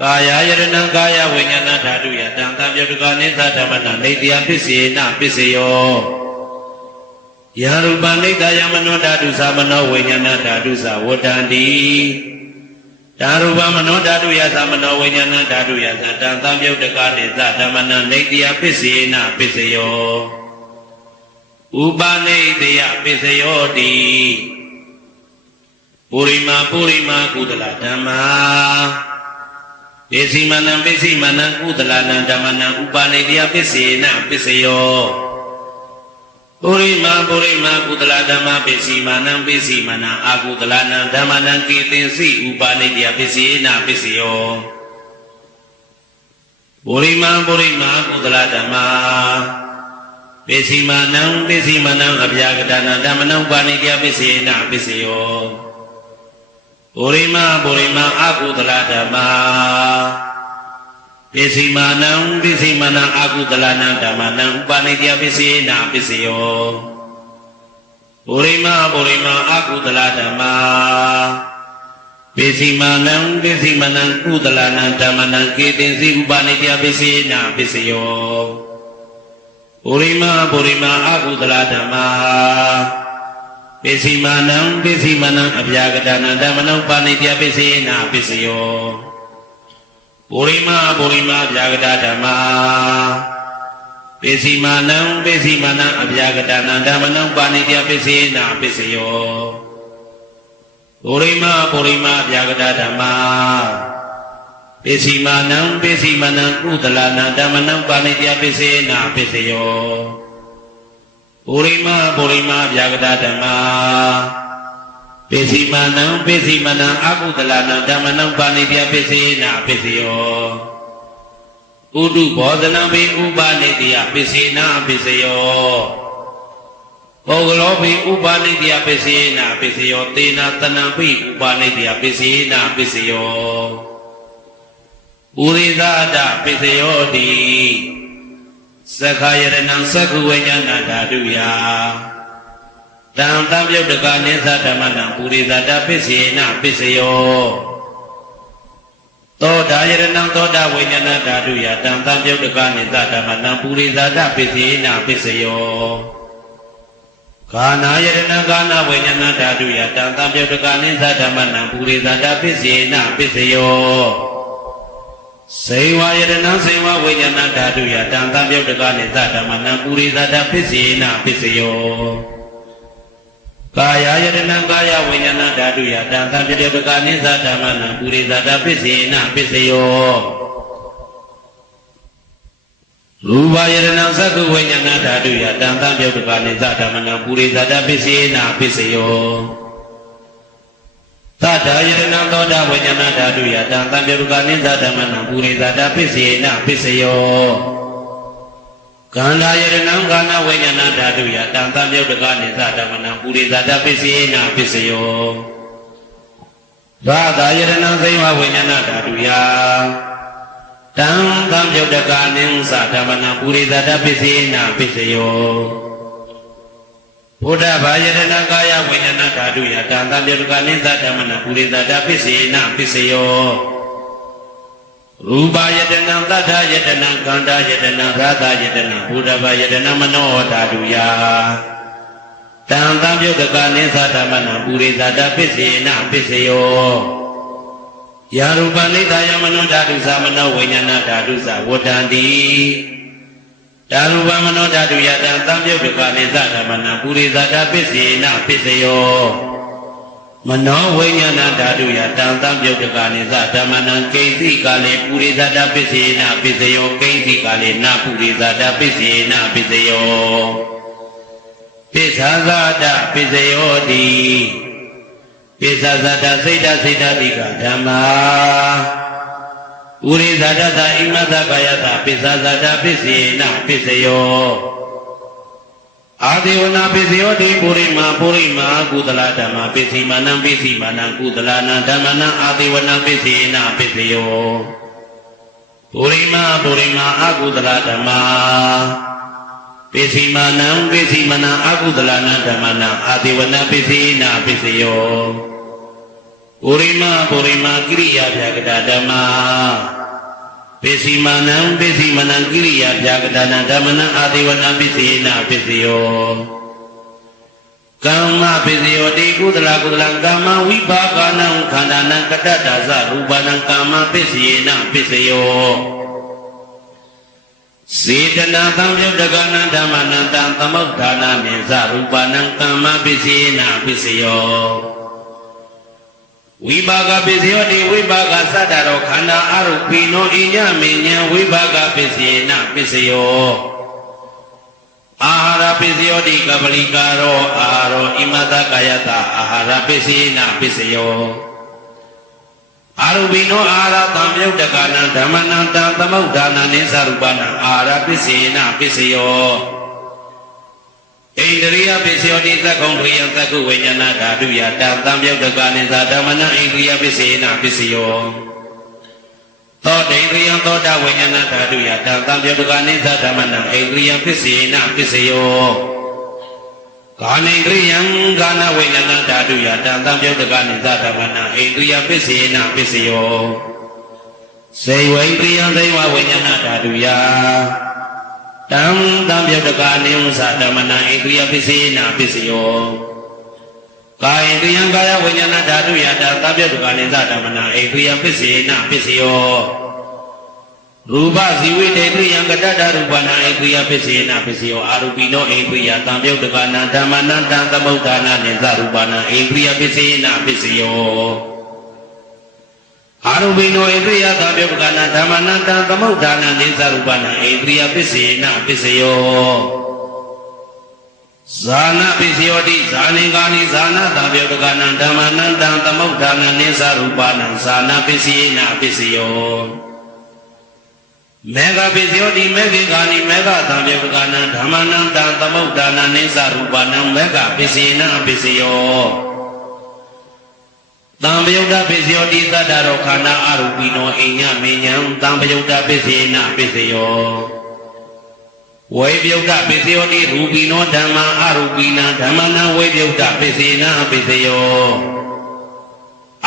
ကာယယရဏကာယဝိညာဏဓာတုယတံသံပြုတ်တကနိသဓမ္မနာနေတယပိစေနာပိစယောယရူပနိတယမနောဓာတုသမနောဝိညာဏဓာတုသဝတ္တန္တိဓာရူပမနောဓာတုယသမနောဝိညာဏဓာတုယသတံသံပြုတ်တကနိသဓမ္မနာနေတယပိစေနာပိစယောဥပနိတယပိစယောတိပုရိမာကုသလဓမ္မာပိစီမနံကုသလနံဓမ္မနံဥပနိတယပိစေနာပိစယောပုရိမာကုသလဓမ္မာပိစီမနံအာကုသလနံဓမ္မနံကေသင်္စိဥပနိတယပိစေနာပိစယောပုရိမာကုသလဓမ္မာပိစီမနံအဗျာကတနာဓမ္မနံဥပနိတယပိစေနာပိစယောပုရိမာအာကုသလဓမ္မာပိစီမနံအာကုသလနံဓမ္မနံဥပနိတယပိစေနာပိစယောပုရိမာအာကုသလဓမ္မာပိစီမနံကုသလနံဓမ္မနံကေသင်္စိဥပနိတယပိစေနာပိစယောပုရိမာအာကုသလဓမ္မာ ပိစီမာနံပိစီမနံအဗျာကတနာဓမ္မနံပါဏိတယပိစေနာပိစယောပုရိမဗျာကတဓမ္မာပိစီမာနံပိစီမနံအဗျာကတနာဓမ္မနံပါဏိတယပိစေနာပိစယောပုရိမဗျာကတဓမ္မာပိစီမာနံပိစီမနံကုသလနာဓမ္မနံပါဏိတယပိစေနာပိစယောပုရိမဗျာကတဓမ္မာပိစီမာနံပိစီမနံအကုသလနာဓမ္မနံပါဏိတယပိစေနာပိစယောဥဒုဘောဓနံပိဥပနိတယပိစေနာပိစယောပုဂ္ဂလောပိဥပနိတယပိစေနာပိစယောသေနာတနံပိဥပနိတယပိစေနာပိစယောပုရိသဒပိစယောတိသက္ခာယရဏံသက္ခုဝိညာဏဓာတုယတံတံပြုတ်တကနိသဓမ္မနံပုရိသဒပိစေနာပိစယောသောတာယရဏံသောတာဝိညာဏဓာတုယတံတံပြုတ်တကနိသဓမ္မနံပုရိသဒပိစေနာပိစယောဂာနာယရဏံဂာနာဝိညာဏဓာတုယတံတံပြုတ်တကနိသဓမ္မနံပုရိသဒပိစေနာပိစယောစေဝယရဏံစေဝဝိညာဏဓာတုယတံတံပြုတ်တကနိသဓမ္မနံပုရိသဒပိစေနာပိစယောကာယယတနာကာယဝိညာဏဓာတုယတံသံပြုတ်တကနိသဓမ္မနံပုရိသဒပိစေနာပိစယောရူပယတနာသက္ကုဝိညာဏဓာတုယတံသံပြုတ်တကနိသဓမ္မနံပုရိသဒပိစေနာပိစယောသတ္တယတနာသောတာဝိညာဏဓာတုယတံသံပြုတ်တကနိသဓမ္မနံပုရိသဒပိစေနာပိစယောကန္တာယရဏံကာနဝိညာဏဓာတုယတံသံပြုတ်တကနိသဓမ္မနံပုရိသဒပိစေနာပိစယောဘာသာယရဏံသိဝဝိညာဏဓာတုယတံသံပြုတ်တကနိသဓမ္မနံပုရိသဒပိစေနာပိစယောဘုဒ္ဓဘာယရဏကာယဝိညာဏဓာတုယတံသံပြုတ်တကနိသဓမ္မနံပုရိသဒပိစေနာပိစယောရူပယတနာသတ္ထယတနာကန္တာယတနာရာသယတနာဘုဒ္ဓဘာယတနာမနောဓာတုယတံသံပြုတ်တကနိသဓမ္မနံပုရိသဒပိစေနာပိစယောယာရူပနိသယမနောဓာတုသမနောဝိညာဏဓာတုသဝတ္တန္တိဓာရူပမနောဓာတုယတံသံပြုတ်တကနိသဓမ္မနံပုရိသဒပိစေနာပိစယောမနောဝိညာဏဓာတုယတံသံပြုတ်တကနိသဓမ္မနံကိဉ္စီကာလေပုရိသဒပိစေနာပိစယောကိဉ္စီကာလေနပုရိသဒပိစေနာပိစယောပိသဇာတပိစယောတိပိသဇာတစိတ်တတိကဓမ္မာဥရိသဒတဣမသကာယတပိသဇာတပိစေနာပိစယောအာဒေဝနာပိစယောတိပုရိမာကုသလဓမ္မပိစီမာနံကုသလနာဓမ္မနံအာဒေဝနာပိစေနာပိစယောပုရိမာအကုသလဓမ္မပိစီမာနံအကုသလနာဓမ္မနံအာဒေဝနာပိစေနာပိစယောပုရိမာကိရိယာဗျာကတဓမ္မပိစီမာနံကိရိယာဗျာကတနာဓမ္မနံအာဒေဝနာပိစေနာပိစယောကမ္မပိစယောတိကုသလကမ္မဝိပါကနံခန္ဓာနံကတ္တဒါဇရူပနံကမ္မပိစေနာပိစယောစေတနာသံပြုတ်တကနံဓမ္မနံတံသမုဋ္ဌာနာမေဇရူပနံကမ္မပိစေနာပိစယောဝိပါကပိစယောတိဝိပါကသတ္တရောခန္ဓာအရုပိနောဣညမေညံဝိပါကပိစေနာပိစယောအာဟာရပိစယောတိကပလိကာရောအာရောဣမတကာယတအာဟာရပိစေနာပိစယောအာရုပိနောအာဟာရသံယုတ်တကနံဓမ္မနံတံသမုဋ္ဌာနံနိသရူပနံအာဟာရပိစေနာပိစယောဣန္ဒရိယပိစယောတိသက္ကုံခရိယသက္ကုဝိညာဏဓာတုယတံသံယုတ်တကနိသဓမ္မနံဣန္ဒရိယပိစေနာပိစယောသောတေန္ဒရိယသောတာဝိညာဏဓာတုယတံသံယုတ်တကနိသဓမ္မနံဣန္ဒရိယပိစေနာပိစယောကာနိန္ဒရိယံကာနဝိညာဏဓာတုယတံသံယုတ်တကနိသဓမ္မနံဣန္ဒရိယပိစေနာပိစယောစေဝိန္ဒရိယသေဝဝိညာဏဓာတုယတံသံယုတ်တကနိသဓမ္မနံဣန္ဒရိယပိစေနာပိစယော ကာယတိယံကာယဝိညာဏဓာတုယတာသဗ္ဗယတုကနိသဓမ္မနာဣန္ဒြိယပစ္စေနပစ္စယောရူပဇီဝိတေတိယံကတ္တရူပနာဣန္ဒြိယပစ္စေနပစ္စယောအာရူပိနောဣန္ဒြိယသံယုတ်တကနာဓမ္မနတံသမုဋ္ဌာနာနိသရူပနာဣန္ဒြိယပစ္စေနပစ္စယောအာရူပိနောဣန္ဒြိယသံယုတ်တကနာဓမ္မနတံသမုဋ္ဌာနာနိသရူပနာဣန္ဒြိယပစ္စေနပစ္စယောဇာနာပစ္စယောတိဇာနိကာနိဇာနာသံယုတ်တကနာဓမ္မနတံသမုဋ္ဌာနာနိသရူပနာဇာနာပစ္စေနပစ္စယောမေဃပစ္စယောတိမေဃေကာနိမေဃသံယုတ်ကနာဓမ္မနံတံသမုဋ္ဌာနာနိသရူပနံမေဃပစ္စေနပစ္စယောသံယုတ်တပစ္စယောတိသတ္တရောခန္ဓာအရူပိနောအိညမေညံသံယုတ်တပစ္စေနပစ္စယောဝေယုတ်တပစ္စယောတိရူပိနောဓမ္မာအရူပိနံဓမ္မနံဝေယုတ်တပစ္စေနပစ္စယော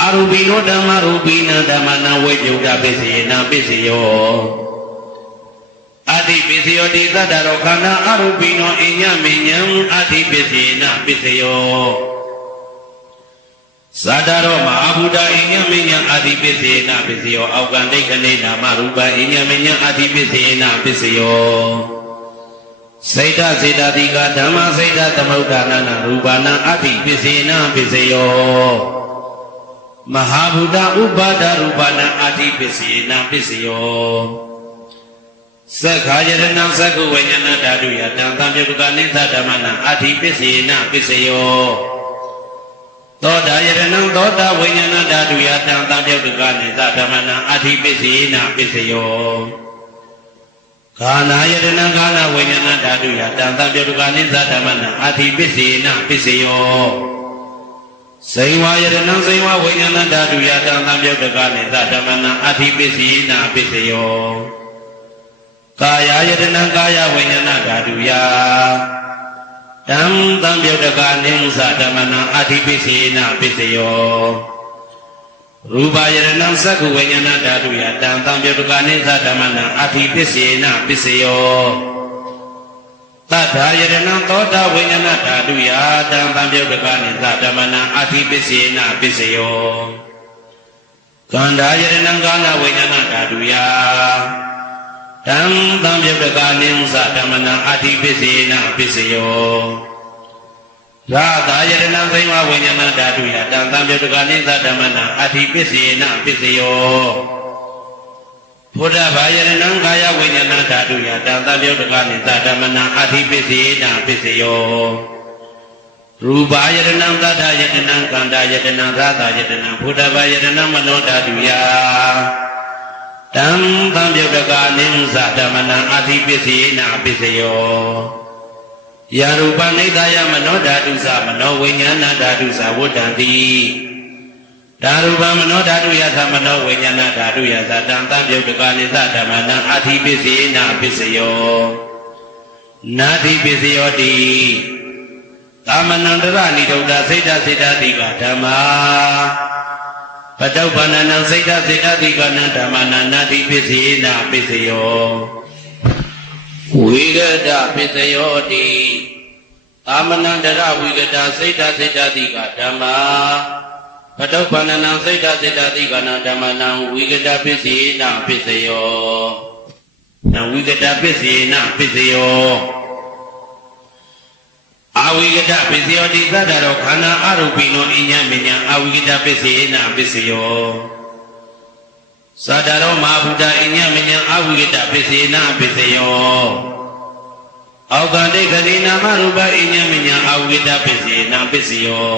အရူပိနောဓမ္မရူပိနံဓမ္မနံဝေယုတ်တပစ္စေနပစ္စယောအတိပစ္စယောတိသတ္တရောခန္ဓာအရူပိနောအိညမေညံအတိပစ္စေနပစ္စယောသတ္တရောမဟာဗုဒ္ဓအိညမေညံအတိပစ္စေနပစ္စယောအောက်ကံဒိဋ္ဌိနာမရူပအိညမေညံအတိပစ္စေနပစ္စယောစိတ်တစေတတိကဓမ္မစိတ်တသမုဋ္ဌာနာရူပနာအတိပစ္စေနပစ္စယောမဟာဗုဒ္ဓဥပါဒရူပနာအတိပစ္စေနပစ္စယောသက္ခာယတနာသက္ကုဝိညာဏဓာတုယတံသံယုတ်ကနိသဓမ္မနာအဋ္ဌိပစ္စေနပစ္စယောသောတာယတနံသောတာဝိညာဏဓာတုယတံသံယုတ်ကနိသဓမ္မနာအဋ္ဌိပစ္စေနပစ္စယောခန္ဓာယတနံခန္ဓာဝိညာဏဓာတုယတံသံယုတ်ကနိသဓမ္မနာအဋ္ဌိပစ္စေနပစ္စယောဇိဝယတနံဇိဝဝိညာဏဓာတုယတံသံယုတ်ကနိသဓမ္မနာအဋ္ဌိပစ္စေနပစ္စယောကာယယတနံကာယဝိညာဏဓာတုယတံသံယုတ်တကနိသဓမ္မနာအဋ္ဌိပစ္စေနပစ္စယောရူပယတနံသက္ကုဝိညာဏဓာတုယတံသံယုတ်တကနိသဓမ္မနာအဋ္ဌိပစ္စေနပစ္စယောသတ္ထာယတနံသောတာဝိညာဏဓာတုယတံသံယုတ်တကနိသဓမ္မနာအဋ္ဌိပစ္စေနပစ္စယောကန္ဓာယတနံကာဏဝိညာဏဓာတုယတံသံယုတ်တကနိသဓမ္မနာအဋ္ဌိပစ္စေနပစ္စယောရာသာယတနံသိမဝိညာဏဓာတုယတံသံယုတ်တကနိသဓမ္မနာအဋ္ဌိပစ္စေနပစ္စယောဘုဒ္ဓဘာယတနံကာယဝိညာဏဓာတုယတံသံယုတ်တကနိသဓမ္မနာအဋ္ဌိပစ္စေနပစ္စယောရူပယတနံသတ္တယတနံကန္တာယတနံရာသာယတနံဘုဒ္ဓဘာယတနံမနောဓာတုယတံသံယုတ်တကနိသဓမ္မနာအဋ္ဌိပစ္စေနပစ္စယောယာရူပနိသယမနောဓာတုသမနောဝိညာဏဓာတုသဝတ္တံတိဓာရူပမနောဓာတုယသမနောဝိညာဏဓာတုယသတံသံယုတ်တကနိသဓမ္မနာအဋ္ဌိပစ္စေနပစ္စယောနာတိပစ္စယောတိသမနန္တရဏိဒုဒ္ဒစိတ်တစေတတိကဓမ္မာပတုပ္ပန္နံစိတ်တစေတတိကနံဓမ္မနာနာတိပစ္စေနပစ္စယောဝိဂဒပစ္စယောတိသမနန္တရဝိဂဒစိတ်တစေတတိကဓမ္မာပတုပ္ပန္နံစိတ်တစေတတိကနံဓမ္မနာဝိဂဒပစ္စေနပစ္စယောနဝိဂဒပစ္စေနပစ္စယောအဝိကတပစ္စယောတိသတ္တရောခန္ဓာအရူပိနောအိညမေညံအဝိကတပစ္စေနပစ္စယောသတ္တရောမဟာဗုဒ္ဓအိညမေညံအဝိကတပစ္စေနပစ္စယောအောက်ကဒိဋ္ဌိနာမရူပအိညမေညံအဝိကတပစ္စေနပစ္စယော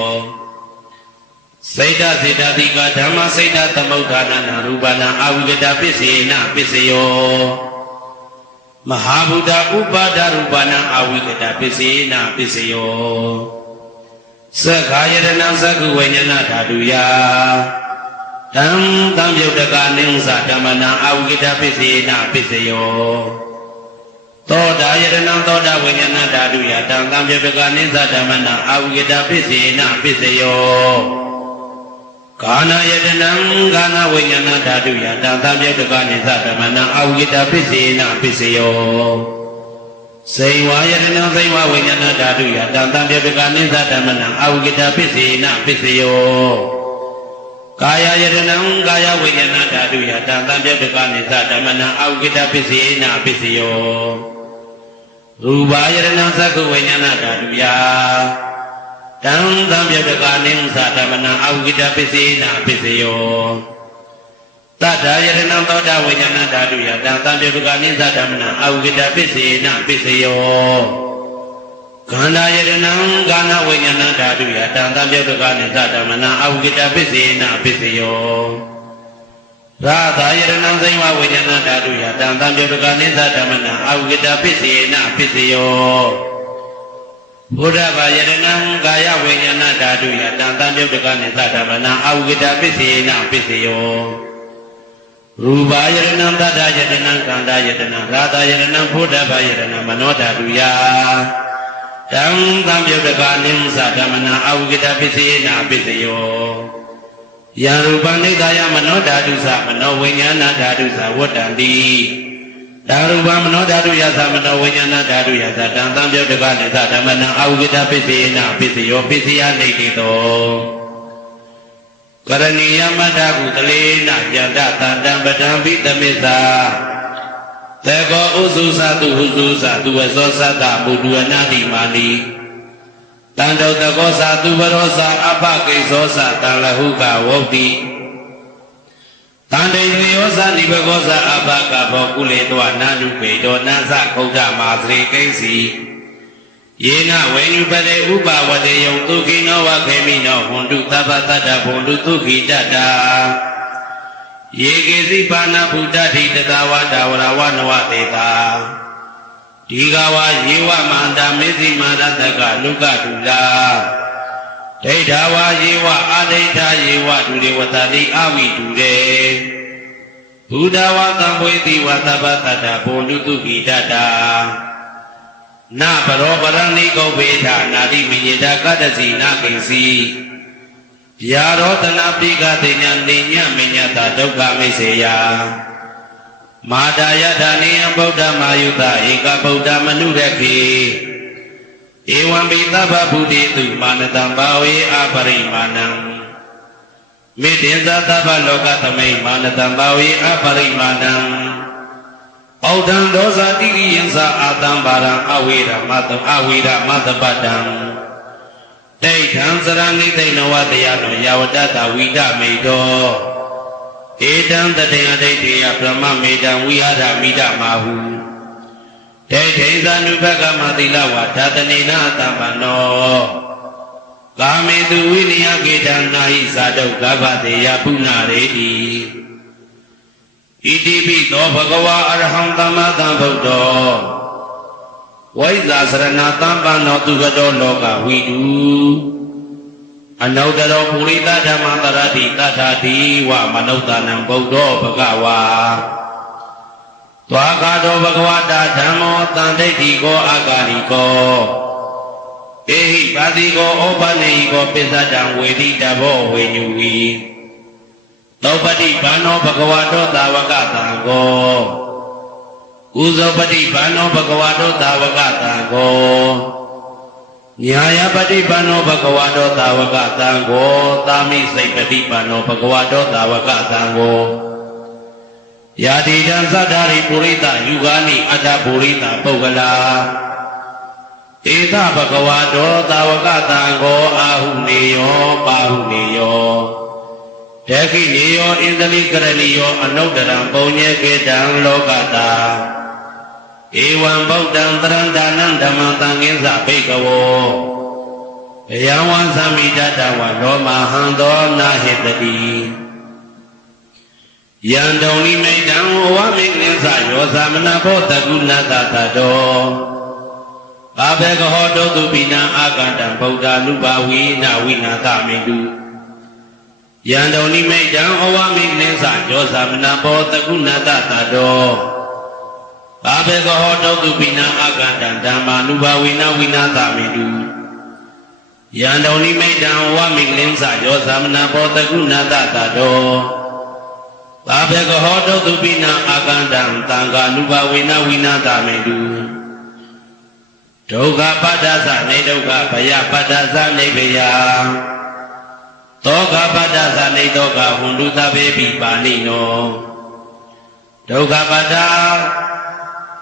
စိတ်တစေတတိကဓမ္မစိတ်တသမုဋ္ဌာနာရူပနာအဝိကတပစ္စေနပစ္စယောမဟာဗုဒ္ဓဥပါဒရူပနာအဝိကတပစ္စေနပစ္စယောသက္ခာယတနံသက္ကုဝိညာဏဓာတုယတံသံယုတ်တကနိသဓမ္မနာအဝိကတပစ္စေနပစ္စယောသောတာယတနံသောတာဝိညာဏဓာတုယတံသံယုတ်တကနိသဓမ္မနာအဝိကတပစ္စေနပစ္စယောကာဏယတနံကာဏဝိညာဏဓာတုယတံသံယုတ်တကနိသဓမ္မနာအဝိကတပစ္စေနပစ္စယော စေဝါယတနာစေဝဝိညာဏဓာတုယတံတံပြေပကနိသဓမ္မနံအာဝိကတပစ္စေနပစ္စယောကာယယတနံကာယဝိညာဏဓာတုယတံတံပြေပကနိသဓမ္မနံအာဝိကတပစ္စေနပစ္စယောရူပယတနာသက္ကဝိညာဏဓာတုယတံတံပြေပကနိသဓမ္မနံအာဝိကတပစ္စေနပစ္စယောတတ္ထာယတနံသောတာဝိညာဏဓာတုယတံတံပြေပကနိသဓမ္မနံအာဝိကတပစ္စေနပစ္စယောခန္ဓာယတနံကာဏဝိညာဏဓာတုယတံတံပြေပကနိသဓမ္မနံအာဝိကတပစ္စေနပစ္စယောရာသယတနံသိဝဝိညာဏဓာတုယတံတံပြေပကနိသဓမ္မနံအာဝိကတပစ္စေနပစ္စယောဘုဒ္ဓဘာယတနံကာယဝိညာဏဓာတုယတံတံပြေပကနိသဓမ္မနံအာဝိကတပစ္စေနပစ္စယောရူပယတနံတတ္တယတနံကန္တာယတနံရာသယတနံဘုဒ္ဓဘာယတနံမနောဓာတုယတံသံယုတ်တကနိသဓမ္မနံအာဝိကတပစ္စေနပစ္စယောယံရူပနိဒာယမနောဓာတုသမနောဝိညာဏဓာတုသဝတ္တံတိတံရူပမနောဓာတုယသမနောဝိညာဏဓာတုယသတံသံယုတ်တကနိသဓမ္မနံအာဝိကတပစ္စေနပစ္စယောပစ္စယနေတိတောကရဏီယမတ္တကုတလေနယတတတံပဒံဘိတမိစ္ဆာတေကောဥစုသတုဟုစုသတုဝသောသတ္တဘုဒ္ဓအနာတိမာနိတန္တောတကောသတုဝရောသအပကိသောသတံလဟုကဝုတ်တိတန္တေညောသနိဘဂောသအပကဘောကုလေတောနာနုပေတောနသခုဒ္ဓမာသရေကိစီယေနဝေနုပတေဥပဝတေယံဒုက္ခိနောဝခေမိနောဟွန်တုသဗ္ဗတတ္တဘုံတုဒုက္ခိတတ္တာယေကေစီပါဏဗုဒ္ဓတိတတဝတဝရဝနဝတေတာဒီဃဝယေဝမန္တမေသိမာရတကလုကတုလာဒိဋ္ဌဝယေဝအာဒိဋ္ဌယေဝဒုရေဝတတိအဝိတုရေဘုဒ္ဓဝသံဝေတိဝသဗ္ဗတတ္တဘုံတုဒုက္ခိတတ္တာနပရောပရဏိကောဘေထနာတိမိညတာကတ္တစီနာကိစီယာရောတနာပိကတိညာနေညမညတာဒုက္ခမိတ်စေယမာတာယထာနေယဗုဒ္ဓမာယုတဧကဗုဒ္ဓမနုရခေဧဝံပိသဗ္ဗဗုတိတုမာနတံဘာဝေအပရိမာဏံမေတ္တေသသဗ္ဗလောကသမိမာနတံဘာဝေအပရိမာဏံဩဒံဒောဇာတိရိယံသာအာတံဘာရံအဝေရမတံအဝေရမတပတံဒိဋ္ဌံစရဏိသိဏဝတယနောယဝတတဝိဒမေတောဧတံတတေယဒိဋ္ဌိယဗြဟ္မမေတံဝိဟာရမိဒမာဟုဒိဋ္ဌိသ ानु ဘဂမတိလဝဓာတနေနသဗ္ဗနောကာမေတုဝိနယကေတံနာဟိဇာတုဂဗ္ဗတေယပုဏ္ဏရေတိဣတိပိသောဘဂဝါအရဟံသမ္မာသမ္ဗုဒ္ဓောဝိဇ္ဇာစရဏသမ္ပန္နောသူကတောလောကဝိတုအနုတ္တရောပုရိသဓမ္မတရတိတထာတိဝမနုဿာနံဗုဒ္ဓောဘဂဝါသွားကာတောဘဂဝတာဓမ္မောတန်ဒိဋ္ဌိကောအာဂါလိကောဧဟိပါတိကောဩပနေဟိကောပိစ္ဆတံဝေတိတဘောဝေညူဝီသောပတိဘာနောဘဂဝတောသာဝကတံကောဥဇောပတိဘာနောဘဂဝတောသာဝကတံကောညာယပတိဘာနောဘဂဝတောသာဝကတံကောသာမိစိတ်ပတိဘာနောဘဂဝတောသာဝကတံကောယာတိတံသတ္တာရိပုရိသယူဂာနိအတ္တပုရိသပုဂ္ဂလာဧသဘဂဝတောသာဝကတံကောအာဟုနေယောပါဟုနေယောဒက္ခိနေယောဣန္ဒလိကရဏီယောအနုတ္တရံပုံညေကေတံလောကတာဧဝံဗုဒ္ဓံတရံဒါနံဓမ္မံသံဃိသဘိကဝောဘယံဝံသမိတတဝလောမဟံသောနာဟိတတိယံတုံနိမိတံဝမိကနိသယောသမနဘောတကုဏတတတောဘာဘေကဟောတုတုပိနံအာကတံဗုဒ္ဓ ानु ဘာဝိနဝိနာသမိတုယံတုံနိမိတံဩဝမိကနိသယောသမနဘောတကုဏတတတောဘာဘေကဟောတုတုပိနံအာကတံဓမ္မာနုဘာဝိနဝိနာသမိတုယံတုံနိမိတံဩဝမိကနိသယောသမနဘောတကုဏတတတောဘာဘေကဟောတုတုပိနံအာကတံသံဃာနုဘာဝိနဝိနာသမိတုယ ဒုက္ခပတ္တသနေဒုက္ခဘယပတ္တသနေဘယသောကပတ္တသနေသောကဟွန်တုသဗ္ဗေပိပါဏိနောဒုက္ခပတ္တ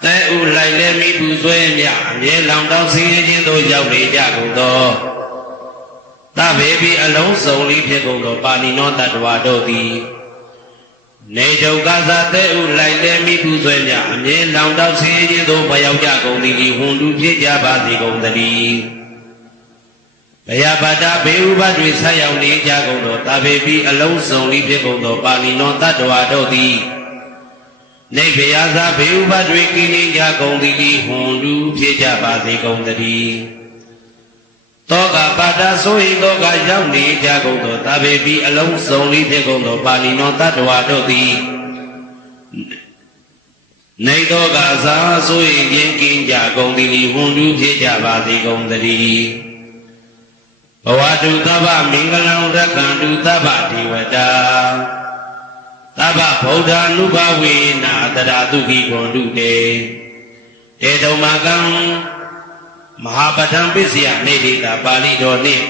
တဲဥလိုက်လဲမိပူဆွဲမြအမြဲလောင်တောင်းဆင်းရဲခြင်းသို့ရောက်နေကြကုန်သောသဗ္ဗေပိအလုံးစုံလေးဖြစ်ကုန်သောပါဏိနောတတ္တဝါတို့သည်နေဒုက္ခသာတဲဥလိုက်လဲမိပူဆွဲမြအမြဲလောင်တောင်းဆင်းရဲခြင်းသို့မရောက်ကြကုန်သည်ဟွန်တုဖြစ်ကြပါစေကုန်သတည်းဘယပတ္တဘေဥပတွေဆက်ရောက်နေကြကုန်သောသဗ္ဗေပိအလုံးစုံလေးဖြစ်ကုန်သောပါဏိနောတတ္တဝါတို့သည်နေဗယသာဘေဥပတွေကင်းနေကြကုန်သည်ဟွန်တုဖြစ်ကြပါစေကုန်သတည်းသောကပါဒဆိုရင်သောကရောက်နေကြကုန်သောသဗ္ဗေပိအလုံးစုံလေးဖြစ်ကုန်သောပါဏိနောတတ္တဝါတို့သည်နေသောကသာဆိုရင်ကင်းကြကုန်သည်ဟွန်တုဖြစ်ကြပါစေကုန်သတည်းဘဝတုသဗ္ဗမင်္ဂလံရက္ခန္တုသဗ္ဗဒေဝတာသဗ္ဗဗုဒ္ဓ ानु ဘဝေနာတရာတုခိကွန်တုတေတေတုံမကံမဟာပဋ္ဌံပစ္စယနေတိတာပါဠိတော်နှင့်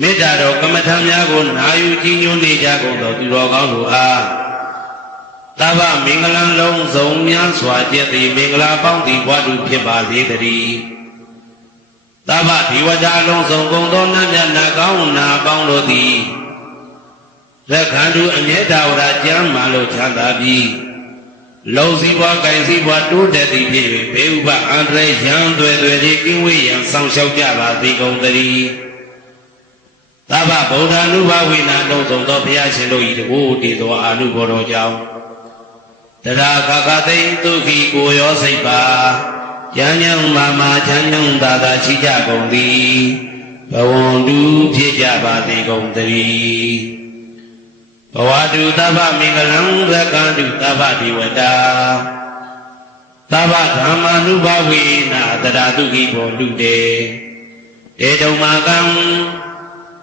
မေတ္တာတော်ကမ္မထံများကိုနာယူကြည်ညိုနေကြကုန်သောသူတော်ကောင်းတို့အားသဗ္ဗမင်္ဂလံလုံးစုံများစွာကျက်သည်မင်္ဂလာပေါင်းသည်ဘဝတုဖြစ်ပါစေတည်းသဗ္ဗဒေဝတာလုံးစုံကုန်သောနတ်မြတ်နာကောင်းနာပေါင်းတို့သည်ရက္ခန္တုအမြဲတဝရကျမ်းမှလို့ချမ်းသာပြီးလုံစည်းပွား၊ကိုင်စည်းပွားတိုးတက်သည်ဖြစ်၍ဘေဥပအန္တရာယ်ရန်သွယ်တွေကင်းဝေးရန်ဆောင်ရှောက်ကြပါစေကုန်သတည်းသဗ္ဗဗုဒ္ဓ ानु ဘဝေနာလုံးစုံသောဘုရားရှင်တို့၏တကူတည်သောအာနုဘောတော်ကြောင့်တရာခခသိဒုက္ခိကိုရောစိတ်ပါဉာဏ်ဉာဏ်မာမာချမ်းဉာဏ်သာသာရှိကြကုန်သည်ဘဝန္တုဖြစ်ကြပါစေကုန်သတည်းဘဝတုသဗ္ဗမင်္ဂလံရက္ခန္တုသဗ္ဗဒေဝတာသဗ္ဗဓမ္မာနုဘဝေနာတရာတုခိဘောတုတေတေတုံမကံ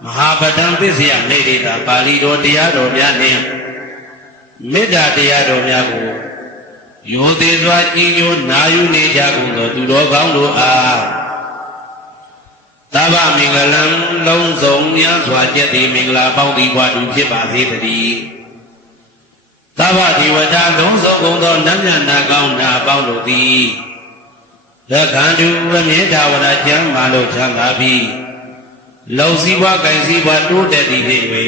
မဟာပဋ္ဌံပစ္စယနေတိတာပါဠိတော်တရားတော်များနှင့်မေတ္တာတရားတော်များကိုယောသေးစွာကြည်ညိုနာယူနေကြကုန်သောသူတော်ကောင်းတို့အားသဗ္ဗမင်္ဂလံလုံးစုံများစွာကျက်သည်မင်္ဂလာပေါင်းသည်ဘဝတုဖြစ်ပါစေတည်းသဗ္ဗဒေဝတာလုံးစုံကုန်သောနတ်မြတ်နာကောင်းနာပေါင်းတို့သည်ရက္ခန္တုအမြဲတဝရကျမ်းမှလို့ချမ်းသာပြီးလုံစည်းပွား၊ကိုင်စည်းပွားတိုးတက်သည်ဖြစ်၍ဘေ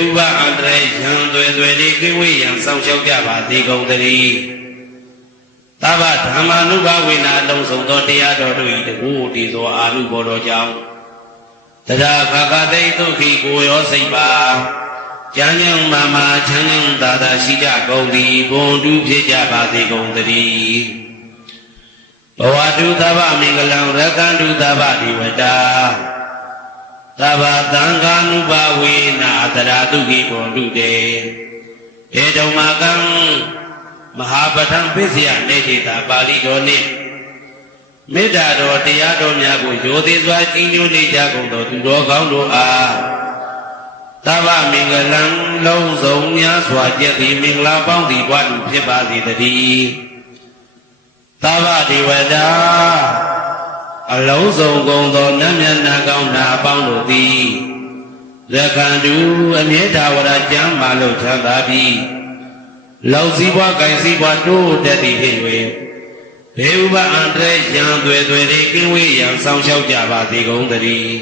ဥပအန္တရာယ်ရန်သွယ်တွေကင်းဝေးရန်ဆောင်ရှောက်ကြပါစေကုန်သတည်းသဗ္ဗဓမ္မာနုဘဝေနာလုံးစုံသောတရားတော်တို့၏တကူတည်သောအာနုဘောတော်ကြောင့်တရာခခသိဒုက္ခိကိုရောစိတ်ပါဉာဏ်ဉာဏ်မာမာချမ်းဉာဏ်သာသာရှိကြကုန်သည်ဘွန်တုဖြစ်ကြပါစေကုန်သတည်းဘဝတုသဗ္ဗမင်္ဂလံရက္ခန္တုသဗ္ဗဒေဝတာသဗ္ဗသံဃာနုဘဝေနာတရာတုခိဘွန်တုတေဧတုံမကံမဟာပဋ္ဌံပစ္စယနေတိတာပါဠိတော်နှင့်မေတ္တာတော်တရားတော်များကိုရိုသေစွာကြည်ညိုနေကြကုန်သောသူတော်ကောင်းတို့အားသဗ္ဗမင်္ဂလံလုံးစုံများစွာကျက်သည်မင်္ဂလာပေါင်းသည်ဘဝတုဖြစ်ပါစေတည်းသဗ္ဗဒေဝတာအလုံးစုံကုန်သောနတ်မြတ်နာကောင်းနာပေါင်းတို့သည်ရက္ခန္တုအမြဲတဝရကျမ်းမှလို့ချမ်းသာပြီးလုံစည်းပွား၊ကိုင်စည်းပွားတိုးတက်သည်ဖြစ်၍ဘေဥပအန္တရာယ်ရန်သွယ်တွေကင်းဝေးရန်ဆောင်ရှောက်ကြပါစေကုန်သတည်း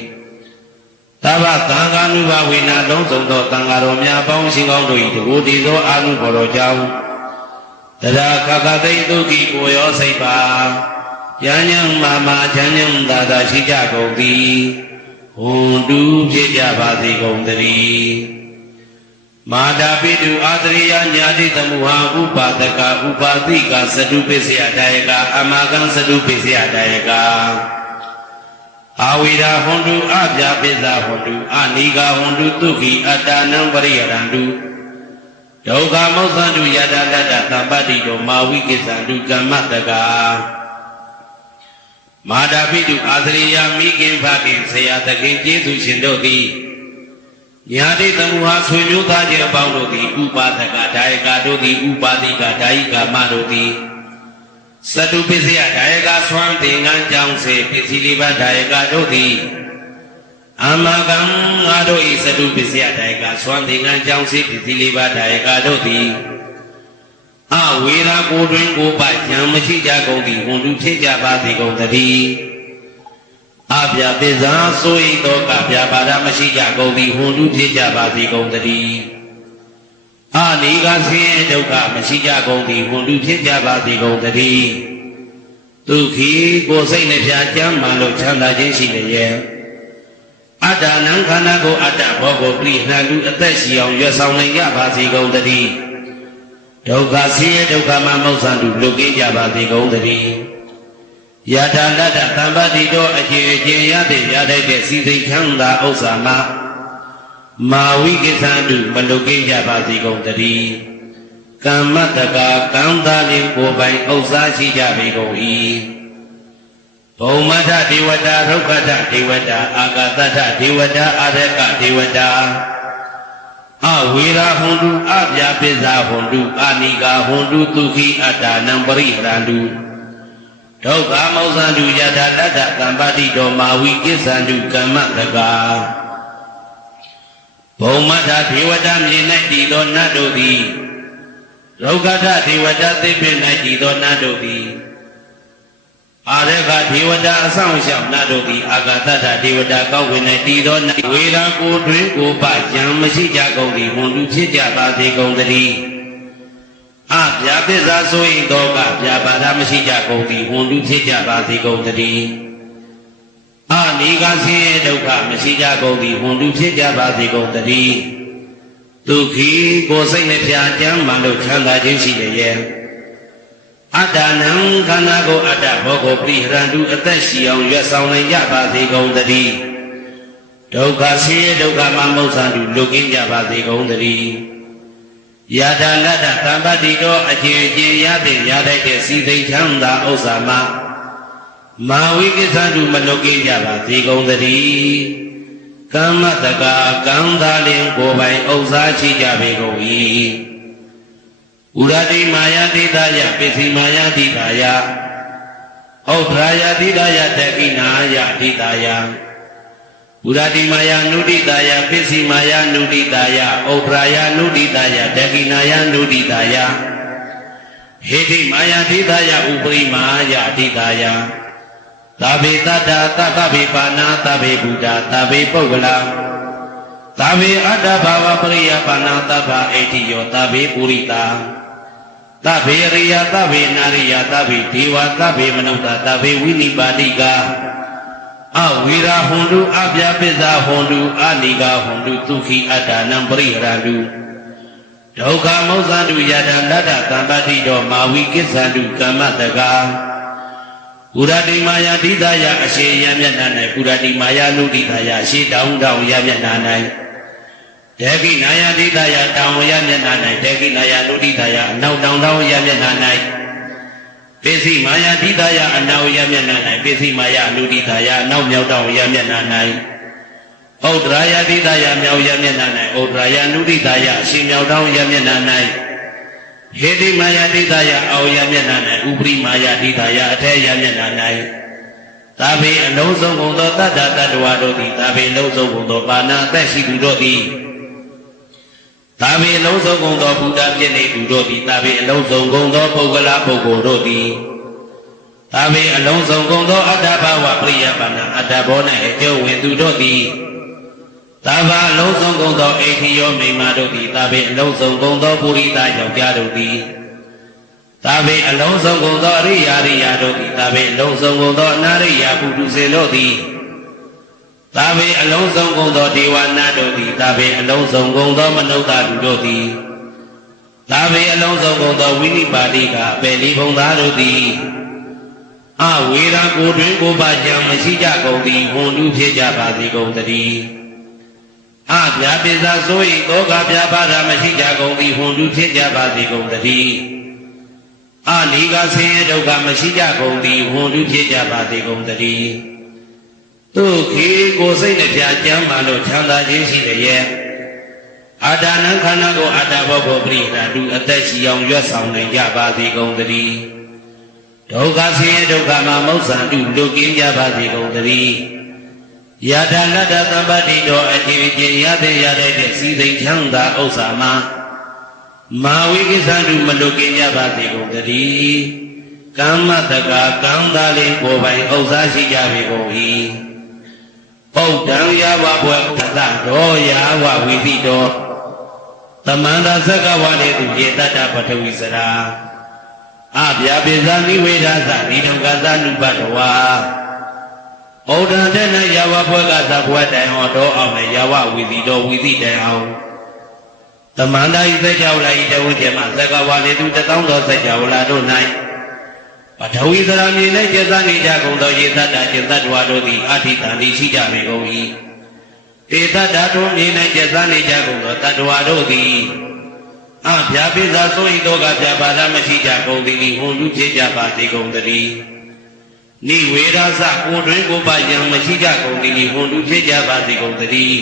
သဗ္ဗသံဃာနုဘဝေနာလုံးစုံသောသံဃာတော်များပေါင်းရှင်ကောင်းတို့၏တကူတည်သောအာနုဘော်တော်ကြောင့်တရာခခသိဒုက္ခိကိုရောစိတ်ပါဉာဏ်ဉာဏ်မာမာချမ်းဉာဏ်သာသာရှိကြကုန်သည်ဟွန်တုဖြစ်ကြပါစေကုန်သတည်းမာတာပိတုအာသရိယညာတိသမုဟာဥပါဒကဥပါတိကသတုပစ္စယဒါယကအမကံသတုပစ္စယဒါယကအာဝိရာဟွန်တုအပြာပိစ္ဆဟွန်တုအနိဂဟွန်တုတုခိအတ္တနံပရိယရန္တုဒုက္ခမောသန္တုယတတတသဗ္ဗတိတောမာဝိကိသန္တုကမ္မတကမာတာပိတုအာသရိယမိခင်ဖခင်ဆရာသခင်ကျေးဇူးရှင်တို့သည်ညာတိသမုဟာဆွေမျိုးသားချင်းအပေါင်းတို့သည်ဥပါဒကဒါယကတို့သည်ဥပါတိကဒါယိကမတို့သည် စတုပစ္စယဒါယကဆွမ်းသင်္ကန်းကြောင့်စေပစ္စည်းလေးပါးဒါယကတို့သည်အမကံငါတို့ဤစတုပစ္စယဒါယကဆွမ်းသင်္ကန်းကြောင့်စေပစ္စည်းလေးပါးဒါယကတို့သည်အဝေရာကိုတွင်ကိုပဉာဏ်မရှိကြကုန်သည်ဝန်တုဖြစ်ကြပါစေကုန်တည်းအပြာပိဇာဆိုဤသောကပြာပါဒမရှိကြကုန်သည်ဝန်တုဖြစ်ကြပါစေကုန်တည်းအာနိကဆင်းရဲဒုက္ခမရှိကြကုန်သည်ဝန်တုဖြစ်ကြပါစေကုန်တည်းဒုက္ခိကိုယ်စိတ်နှပြကျမ်းမှလို့ချမ်းသာခြင်းရှိလျက်အတ္တနံခန္ဓာကိုအတ္တဘောကိုပြိနှံလူအသက်ရှိအောင်ရွတ်ဆောင်နိုင်ကြပါစေကုန်တည်းဒုက္ခဆင်းရဲဒုက္ခမှမောက္ခတုလွတ်ကင်းကြပါစေကုန်တည်းယထာလတ္တသံပတိတောအခြေအခြေရတဲ့ရတဲ့စီစိတ်ချမ်းသာဥစ္စာမှာမာဝိကိသန္တုမလွတ်ကင်းကြပါစေကုန်တည်းကမ္မတကာကံသာလင်ကိုယ်ပိုင်ဥစ္စာရှိကြပေကုန်၏ဘုံမထဒေဝတာဒုက္ခထဒေဝတာအာဂတထဒေဝတာအာရကဒေဝတာအဝေရာဟွန်တုအပြာပိဇာဟွန်တုအာနိကာဟွန်တုဒုက္ခိအတ္တနံပရိဟရန္တုဒုက္ခမောဇန္တုယထာတတ္တသံပတိတောမာဝိကိသန္တုကမ္မတကာဘုံမထဒေဝတာမြေ၌တည်သောနတ်တို့သည်ဒုက္ခထဒေဝတာသိပ္ပံ၌တည်သောနတ်တို့သည်အာရကဒေဝတာအဆောင်ရှောက်နတ်တို့သည်အာဂတထဒေဝတာကောက်ဝင်၌တည်သောနတ်ဝေရာကိုတွင်ကိုပဉာဏ်မရှိကြကုန်သည်ဝန်တုဖြစ်ကြပါစေကုန်တည်းအပြာပိဇာဆို၏သောကပြာပါဒမရှိကြကုန်သည်ဝန်တုဖြစ်ကြပါစေကုန်တည်းအနိကဆင်းရဲဒုက္ခမရှိကြကုန်သည်ဝန်တုဖြစ်ကြပါစေကုန်တည်းဒုက္ခိကိုယ်စိတ်နှပြကျမ်းမှလို့ချမ်းသာခြင်းရှိလျက်အတ္တနံခန္ဓာကိုအတ္တဘောကိုပြိဟရန္တုအသက်ရှိအောင်ရွတ်ဆောင်နိုင်ကြပါစေကုန်တည်းဒုက္ခဆင်းရဲဒုက္ခမှမောက္ခတုလွတ်ကင်းကြပါစေကုန်တည်းယထာလတ္တသံပတိတောအခြေအခြေရတဲ့ရတဲ့စီသိချမ်းသာဥစ္စာမှာမာဝိကိသန္တုမလွတ်ကင်းကြပါစေကုန်တည်းကမ္မတကာကံသာလင်ကိုယ်ပိုင်ဥစ္စာရှိကြပေကုန်၏ဥရတိမာယတိတယပစ္စည်းမာယတိတယဩဒရာယတိတယတကိနာယတိတယဥရတိမာယနုတိတယပစ္စည်းမာယနုတိတယဩဒရာယနုတိတယတကိနာယနုတိတယဟေတိမာယတိတယဥပရိမာယတိတယသဗ္ဗေတတ္တသဗ္ဗေပါဏာသဗ္ဗေဘုဒ္ဓသဗ္ဗေပုဂ္ဂလာသဗ္ဗေအတ္တဘာဝပရိယပါဏာသဗ္ဗအေတိယောသဗ္ဗေပုရိတာသဗ္ဗေရိယသဗ္ဗေနာရိယသဗ္ဗေဒေဝသဗ္ဗေမနုဿသဗ္ဗေဝိနိပါတိကအဝေရာဟွန်တုအပြာပိဇာဟွန်တုအာနိကာဟွန်တုဒုက္ခိအတ္တနံပရိဟရန္တုဒုက္ခမောက္ခတုယထာတတ္တသံပတိတောမာဝိကိသန္တုကမ္မတကာဥရတိမာယတိတယအရှိယမျက်နှာ၌ဥရတိမာယနုတိတယအရှိတောင်းတောင်းယမျက်နှာ၌ဒေကိနာယတိတယတောင်းယမျက်နှာ၌ဒေကိနာယနုတိတယအနောက်တောင်းတောင်းယမျက်နှာ၌ပစ္စည်းမာယတိတယအနောက်ယမျက်နှာ၌ပစ္စည်းမာယနုတိတယအနောက်မြောက်တောင်းယမျက်နှာ၌ဩဒရာယတိတယမြောက်ယမျက်နှာ၌ဩဒရာယနုတိတယအရှိမြောက်တောင်းယမျက်နှာ၌ဟေတိမာယတိတယအောယမျက်နှာ၌ဥပရိမာယတိတယအထေယမျက်နှာ၌သာဘေအလုံးစုံကုန်သောတတ္တတတ္တဝါတို့သည်သာဘေလုံးစုံကုန်သောပါဏာအသက်ရှိသူတို့သည်သာဘေအလုံးစုံကုန်သောဘုဒ္ဓဖြစ်နေသူတို့သည်သာဘေအလုံးစုံကုန်သောပုဂ္ဂလပုဂ္ဂိုလ်တို့သည်သာဘေအလုံးစုံကုန်သောအတ္တဘာဝပရိယပါဏာအတ္တဘော၌အကျိုးဝင်သူတို့သည်သာဘာအလုံးစုံကုန်သောအိဋ္ဌိယောမိမတို့သည်သာဘေအလုံးစုံကုန်သောပုရိသယောက်ျားတို့သည်သာဘေအလုံးစုံကုန်သောအရိယာရိယာတို့သည်သာဘေအလုံးစုံကုန်သောအနာရိယာပုထုဇဉ်တို့သည်သာဘေအလုံးစုံကုန်သောဒေဝနာတို့သည်သာဘေအလုံးစုံကုန်သောမနုဿလူတို့သည်သာဘေအလုံးစုံကုန်သောဝိနိပါတိကအပေလီဘုံသားတို့သည်အဝေရာကိုတွင်ကိုပါကြံမရှိကြကုန်သည်ဝန်တုဖြစ်ကြပါစေကုန်တည်းအပြာပိဇာဆို၏သောကပြာပါဒမရှိကြကုန်သည်ဝန်တုဖြစ်ကြပါစေကုန်တည်းအနိကဆင်းရဲဒုက္ခမရှိကြကုန်သည်ဝန်တုဖြစ်ကြပါစေကုန်တည်းဒုက္ခိကိုယ်စိတ်နှပြကျမ်းမှလို့ချမ်းသာခြင်းရှိလျက်အတ္တနံခန္ဓာကိုအတ္တဘောကိုပရိဟရတုအသက်ရှိအောင်ရွတ်ဆောင်နိုင်ကြပါစေကုန်တည်း ဒုက္ခဆင်းရဲဒုက္ခမှာမောက္ဆန္တုလွတ်ကင်းကြပါစေကုန်သတည်းယထာလတ္တသမ္ပတ္တိတော်အတိအကျရတဲ့စီစိန်ချမ်းသာဥစ္စာမှာမာဝိကိသန္တုမလွတ်ကင်းကြပါစေကုန်သတည်းကမ္မတကာကံသာလေးကိုယ်ပိုင်ဥစ္စာရှိကြပေကုန်၏ပုဒ္ဒံယဝဘွယ်သတ္တတော်ယာဝဝိသိတော်သမန္တာသက္ကဝါလေသူယေတ္တပထဝီစရာအဗျာပိဇာနိဝေဒသနိဒုက္ခသနုပတ္တဝါဩဒံတဲ့နယဝဘွယ်ကသဘွယ်တိုင်ဟောတော်အောင်လေယဝဝိသိတော်ဝိသိတိုင်အောင်သမန္တာဤသက္ကဝလာဤတဝုကျေမသက္ကဝါလေသူတောင်းတော်သက္ကဝလာတို့၌ပထဝီစရာမြေ၌ကျက်စားနေကြကုန်သောယေတ္တကျင်တ္တဝါတို့သည်အဋ္ဌိတံတိရှိကြပေကုန်၏တေတ္တတို့မြေ၌ကျက်စားနေကြကုန်သောတတ္တဝါတို့သည်အဗျာပိဇာဆိုဤသောကပြပါဒမရှိကြကုန်သည်ဟွန်လူဖြစ်ကြပါစေကုန်သတည်းနိဝေဒသကိုတွင်ကိုပယံမရှိကြကုန်သည်ဟွန်လူဖြစ်ကြပါစေကုန်သတည်း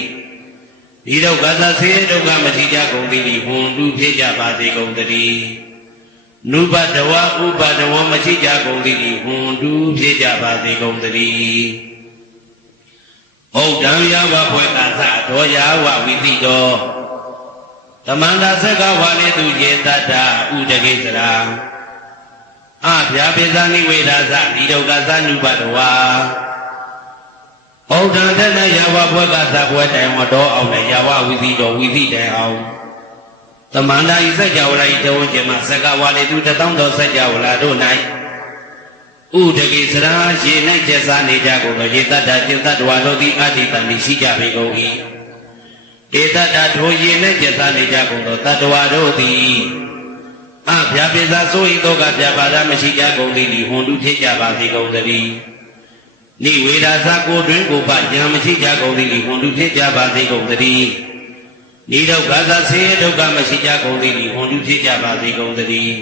ဤဒုက္ခသဆေဒုက္ခမရှိကြကုန်သည်ဟွန်လူဖြစ်ကြပါစေကုန်သတည်းနုပတဝဥပတဝမရှိကြကုန်သည်ဟွန်လူဖြစ်ကြပါစေကုန်သတည်းဩဒံယဝဘွယ်ကသတော်ယာဝဝိသိတော်သမန္တာသက္ကဝါလေသူယေတ္တဥဒကိစရာအဗျာပိဇာနိဝေဒသဤဒုက္ခသနုပတဝါဩဒံတဲ့နယဝဘွယ်ကသဘွယ်တိုင်ဟောတော်အောင်လေယဝဝိသိတော်ဝိသိတိုင်အောင်သမန္တာဤစัจ java လာဤတဝုကျေမသက္ကဝါလေသူတောင်းတော်စัจ java လာတို့၌ဥဒကိစရာရေ၌ကျက်စားနေကြကုန်သောယေတ္တကျင်တ္တဝါတို့သည်အဋ္ဌိတံတိရှိကြပေကုန်၏ဧတ္တထိုရေ၌ကျက်စားနေကြကုန်သောတတ္တဝါတို့သည်အဗျာပိဇာဆိုဤသောကပြပါဒမရှိကြကုန်သည်ဟွန်တုဖြစ်ကြပါစေကုန်သတည်းနိဝေဒသကိုတွင်ကိုပယံမရှိကြကုန်သည်ဟွန်တုဖြစ်ကြပါစေကုန်သတည်းနိဒုက္ခသဆေဒုက္ခမရှိကြကုန်သည်ဟွန်တုဖြစ်ကြပါစေကုန်သတည်း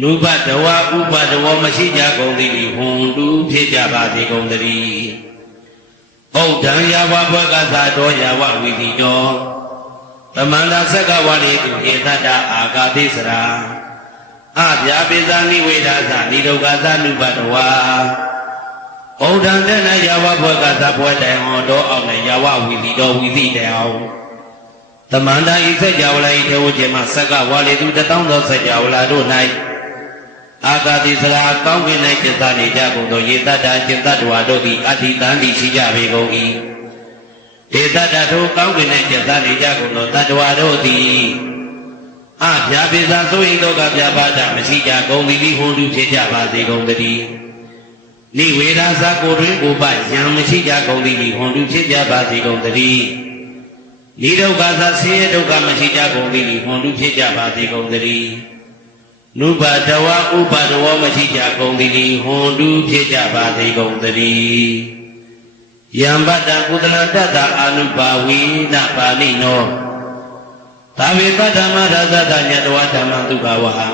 နုပတဝဥပတဝမရှိကြကုန်သည်ဟွန်တုဖြစ်ကြပါစေကုန်သတည်းဩဒံယဝဘွယ်ကသတော်ယဝဝိသိတော်သမန္တာသက္ကဝါလေသူဧတ္တအာဂတိစရာအဗျာပိဇာနိဝေဒသနိဒုက္ခသနုပတဝါဩဒံတဲ့နယဝဘွယ်ကသဘွယ်တိုင်ဟောတော်အောင်လေယဝဝိသိတော်ဝိသိတိုင်အောင်သမန္တာဤစัจ java လာဤထေဝကျေမသက္ကဝါလေသူတောင်းသောစัจ java လာတို့၌အာဂတိစရာကောင်းကင်၌ကျက်စားနေကြကုန်သောယေတ္တကျင်တ္တဝါတို့သည်အဋ္ဌိတံတိရှိကြပေကုန်၏ဒေတ္တထိုကောင်းကင်၌ကျက်စားနေကြကုန်သောတတ္တဝါတို့သည်အဗျာပိဇာဆိုဤသောကပြပါဒမရှိကြကုန်သည်ဟွန်တုဖြစ်ကြပါစေကုန်သတည်းနိဝေဒသကိုတွင်ကိုပယံမရှိကြကုန်သည်ဟွန်တုဖြစ်ကြပါစေကုန်သတည်းနိဒုက္ခသဆင်းရဲဒုက္ခမရှိကြကုန်သည်ဟွန်တုဖြစ်ကြပါစေကုန်သတည်းနုပတဝဥပတဝမရှိကြကုန်သည်ဟွန်တုဖြစ်ကြပါစေကုန်သတည်းယံပတ္တကုသလတ္တအာနုပါဝိနပါဠိနောသာဝေပတ္တမရသတညတဝဓမ္မတုဘဝဟံ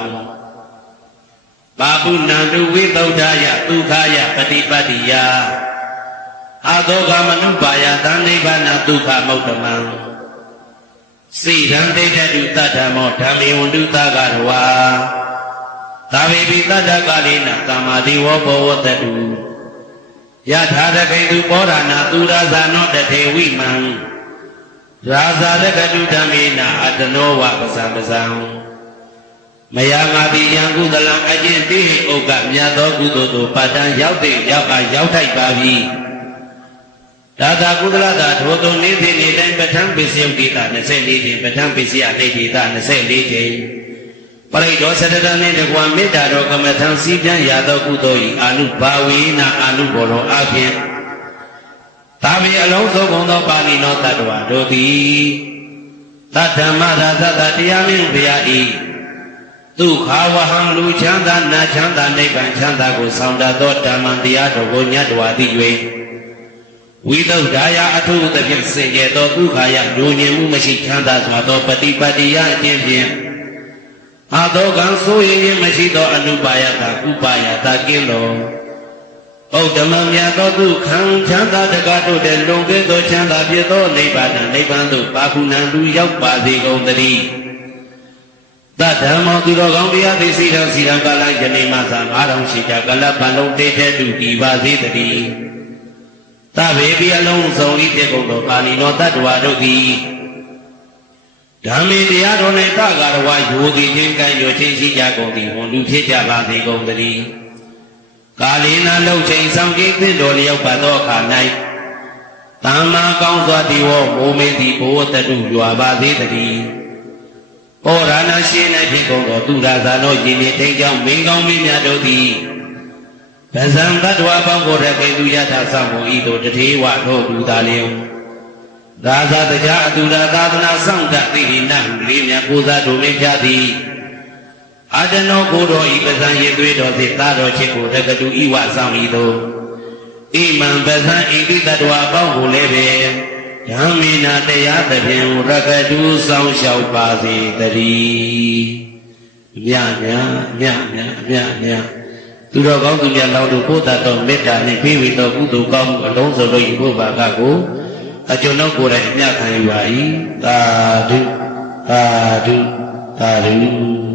ပါပုဏ္ဏတုဝိသုဒ္ဓယဒုက္ခယပฏิပတ္တိယအာသောကမနုပါယသံနိဗ္ဗာနဒုက္ခမௌတ္တမံစိရံဒိဋ္ဌတုတတ္ထမောဓမ္မေဝန္တုသကရဝါသာဝေပိတတ္တကာလိနသမ္မာတိဝဘောဝတ္တုယထာရကိတုပောရဏသူရဇာနောတထေဝိမံရာဇာရကတုဓမ္မေနအတနောဝပဇံပဇံမယငါတိယံကုသလံအကျင့်တိဟိဥက္ကမြတ်သောကုသိုလ်သို့ပတ္တံရောက်တဲ့ရောက်ထိုက်ပါပြီဒါသာကုသလတာထိုသို့နေ့စဉ်နေ့တိုင်းပဋ္ဌာန်းပစ္စယုတ်တိတာ24ချိန်ပဋ္ဌာန်းပစ္စယအိဋ္ဌိတာ24ချိန်ပရိဒောသတ္တနှင့်တကွာမေတ္တာတော်ကမ္မထံစည်းပြန်ရသောကုသိုလ်၏အာနုဘာဝေနအာနုဘောလောအဖြင့်သာဝေအလုံးစုံကုန်သောပါဠိနောတတ္တဝါတို့သည်သတ္တမရာသတ္တတရားမင်းဘုရား၏ဒုက္ခဝဟံလူချမ်းသာနာချမ်းသာနိဗ္ဗာန်ချမ်းသာကိုဆောင်တတ်သောဓမ္မတရားတော်ကိုညတ်တော်သည်၍ဝိသုဒ္ဓယအထုသဖြင့်စင်ကြယ်သောဒုက္ခယညဉ့်ညင်မှုမရှိချမ်းသာစွာသောပฏิပတ္တိယအခြင်းဖြင့်အာသောကံဆိုရင်မရှိသောအနုပါယတာဥပါယတာကင်းတော်ဩဓမ္မမြတ်သောဒုက္ခံချမ်းသာတကားတို့တဲ့လွန်ကဲသောချမ်းသာဖြစ်သောနိဗ္ဗာန်သို့ပါခုနံလူရောက်ပါစေကုန်သတည်း တဓမ္မောသူတော်ကောင်းတရားသိစီတော်စီရန်ကာလယနေ့မှသာ9000ရှိကြကလပ်ပံလုံးတိတ်တဲ့တူဒီပါသေးတည်းတဗေပိအလုံးစုံဤဖြစ်ကုန်သောပါဠိတော်တတ္တဝါတို့သည်ဓမ္မေတရားတော်၌တကာရဝယိုသည်ချင်းကံရောချင်းရှိကြကုန်သည်ဟွန်လူဖြစ်ကြပါစေကုန်သတည်းကာလေနာလှုပ်ချိန်ဆောင်ကြည်သင့်တော်လျောက်ပါသောအခါ၌သမ္မာကောင်းစွာတိဝောမိုးမင်းသည်ဘိုးတတုရွာပါသေးတည်းဩရဏရှိ၌ဖြစ်ကုန်သောသူရသာတို့ယင်းနေထိန်ကြောင့်မင်းကောင်းမင်းများတို့သည်ဗဇံတတ္တဝါပေါင်းကိုရကေသူယထာဆောင်ကိုဤသို့တထေဝထို့သူသာလျင်သာသာတရားအတူရာသာသနာဆောင်တတ်သိဟိနံလေးမြတ်ကိုသာတို့မင်းကြသည်အာတနောကိုတော်ဤပဇံရေသွေးတော်စေသာတော်ချစ်ကိုတကတူဤဝဆောင်ဤသို့ဣမံပဇံဤတိတ္တဝါပေါင်းကိုလည်းပဲဓမ္မေနာတရားသဖြင့်ရကတူဆောင်လျှောက်ပါစေတည်းမြတ်မြတ်သူတော်ကောင်းသူများလောင်းတို့ပို့တတ်သောမေတ္တာနှင့်ပြေဝေသောကုသိုလ်ကောင်းမှုအလုံးစုံတို့၏ဘုရားကကိုအကျွန်ုပ်ကိုယ်တိုင်အမြတ်ခံယူပါ၏သာဓုသာဓုသာဓု